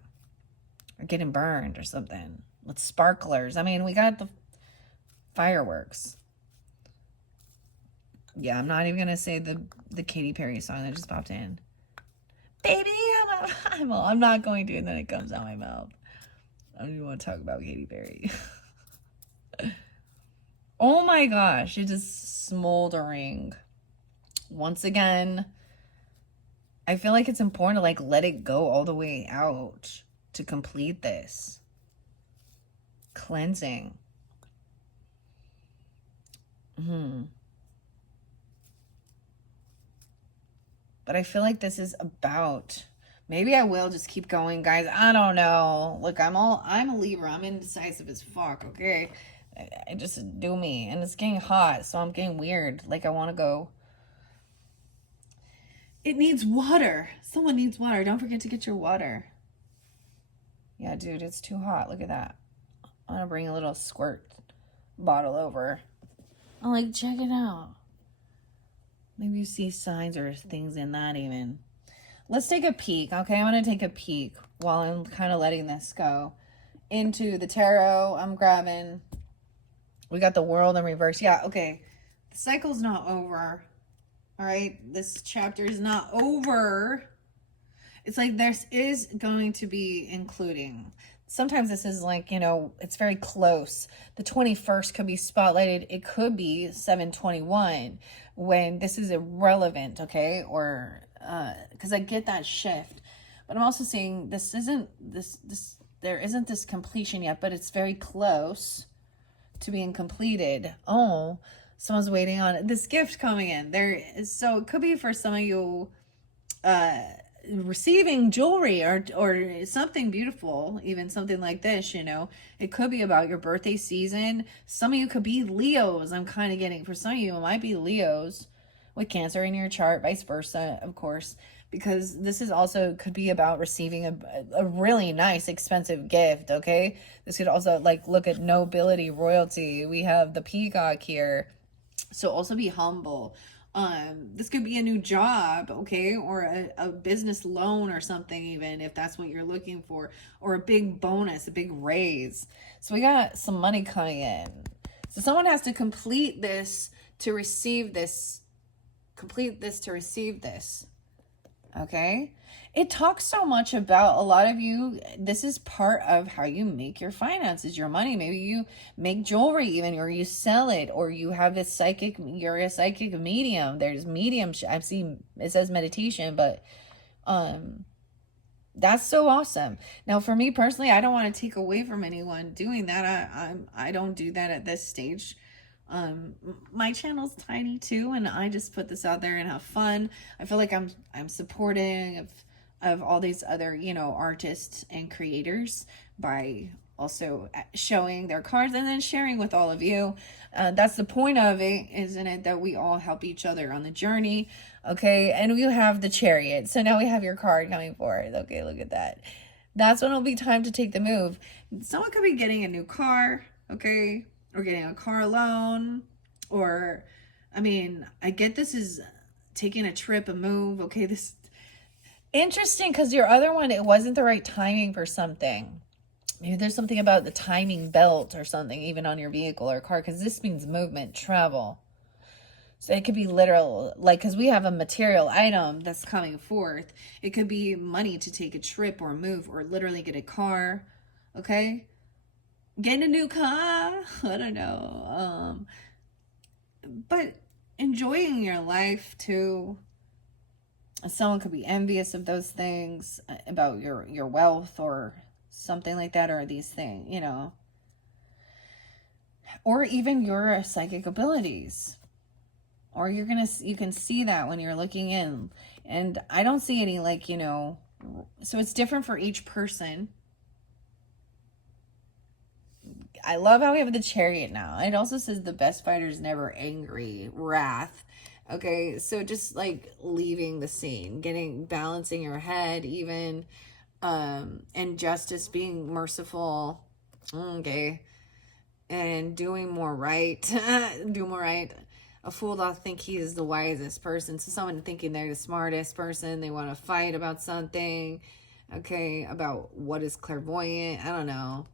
or getting burned or something with sparklers. I mean, we got the fireworks. Yeah, I'm not even gonna say the Katy Perry song that just popped in. Baby, I'm not going to, and then it comes out my mouth. I don't even want to talk about Katy Perry. Oh my gosh, it is smoldering. Once again, I feel like it's important to like let it go all the way out to complete this cleansing. But I feel like this is about, maybe I will just keep going, guys. I don't know. Look, I'm a Libra. I'm indecisive as fuck, okay? I just do me, and it's getting hot, so I'm getting weird. Like, I want to go. It needs water. Someone needs water. Don't forget to get your water. Yeah, dude, it's too hot. Look at that. I'm gonna bring a little squirt bottle over. I'm like, check it out. Maybe you see signs or things in that even. Let's take a peek, okay? I'm gonna take a peek while I'm kind of letting this go into the tarot. I'm grabbing. We got the World in reverse. Yeah, okay. The cycle's not over. All right? This chapter is not over. It's like this is going to be including. Sometimes this is like, you know, it's very close. The 21st could be spotlighted. It could be 7/21 when this is irrelevant, okay? Or, because I get that shift. But I'm also saying there isn't this completion yet, but it's very close to being completed. Oh, someone's waiting on this gift coming in. So it could be for some of you receiving jewelry or something beautiful, even something like this, you know. It could be about your birthday season. Some of you could be Leos. I'm kind of getting, for some of you, it might be Leos with Cancer in your chart, vice versa, of course, because this is also could be about receiving a really nice, expensive gift, okay? This could also, like, look at nobility, royalty. We have the peacock here. So also be humble. This could be a new job, okay? Or a business loan or something, even if that's what you're looking for. Or a big bonus, a big raise. So we got some money coming in. So someone has to complete this to receive this. Complete this to receive this. Okay? It talks so much about, a lot of you, this is part of how you make your finances, your money. Maybe you make jewelry even, or you sell it, or you have this psychic, you're a psychic medium. There's medium, I've seen, it says meditation, but that's so awesome. Now, for me personally, I don't want to take away from anyone doing that. I don't do that at this stage. My channel's tiny too, and I just put this out there and have fun. I feel like I'm supporting of all these other, you know, artists and creators by also showing their cards and then sharing with all of you. That's the point of it, isn't it? That we all help each other on the journey. Okay, and we have the Chariot. So now we have your card coming forward. Okay, look at that. That's when it'll be time to take the move. Someone could be getting a new car, okay? Or getting a car loan, or, I mean, I get this is taking a trip, a move, okay, this, interesting, because your other one, it wasn't the right timing for something. Maybe there's something about the timing belt or something, even on your vehicle or car, because this means movement, travel. So it could be literal, like, because we have a material item that's coming forth. It could be money to take a trip or move or literally get a car. Okay? Getting a new car. I don't know. But enjoying your life too. Someone could be envious of those things, about your wealth or something like that, or these things, you know. Or even your psychic abilities. Or you can see that when you're looking in. And I don't see any, like, you know, so it's different for each person. I love how we have the Chariot now. It also says the best fighter is never angry, wrath. Okay, so just like leaving the scene, balancing your head even, and justice, being merciful, okay, and doing more right, do more right. A fool doth think he is the wisest person. So someone thinking they're the smartest person, they want to fight about something, okay, about what is clairvoyant, I don't know,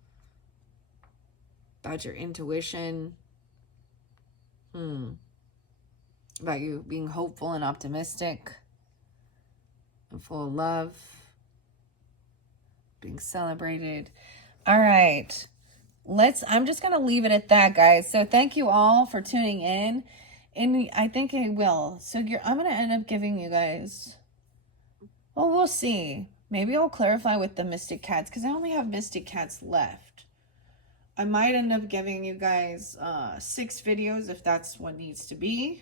about your intuition, about you being hopeful and optimistic and full of love, being celebrated. All right, I'm just gonna leave it at that, guys. So thank you all for tuning in, and I think I will. So I'm gonna end up giving you guys, well, we'll see, maybe I'll clarify with the Mystic Cats, because I only have Mystic Cats left. I might end up giving you guys 6 videos if that's what needs to be.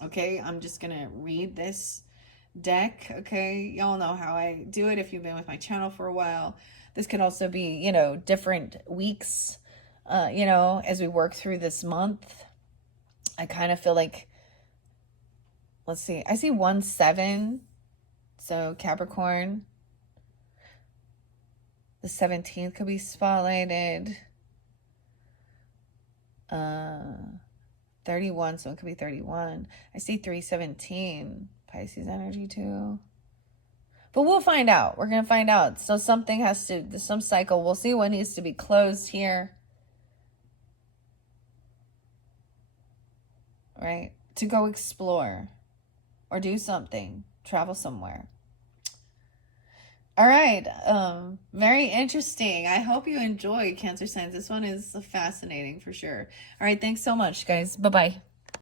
Okay, I'm just gonna read this deck. Okay, y'all know how I do it if you've been with my channel for a while. This could also be, you know, different weeks, you know, as we work through this month. I kind of feel like, let's see, I see 1-7, so Capricorn. The 17th could be spotlighted. 31, so it could be 31. I see 317, Pisces energy too. But we'll find out. We're going to find out. So something has to, some cycle, we'll see what needs to be closed here. Right? To go explore or do something, travel somewhere. All right. Very interesting. I hope you enjoy Cancer signs. This one is fascinating for sure. All right. Thanks so much, guys. Bye-bye.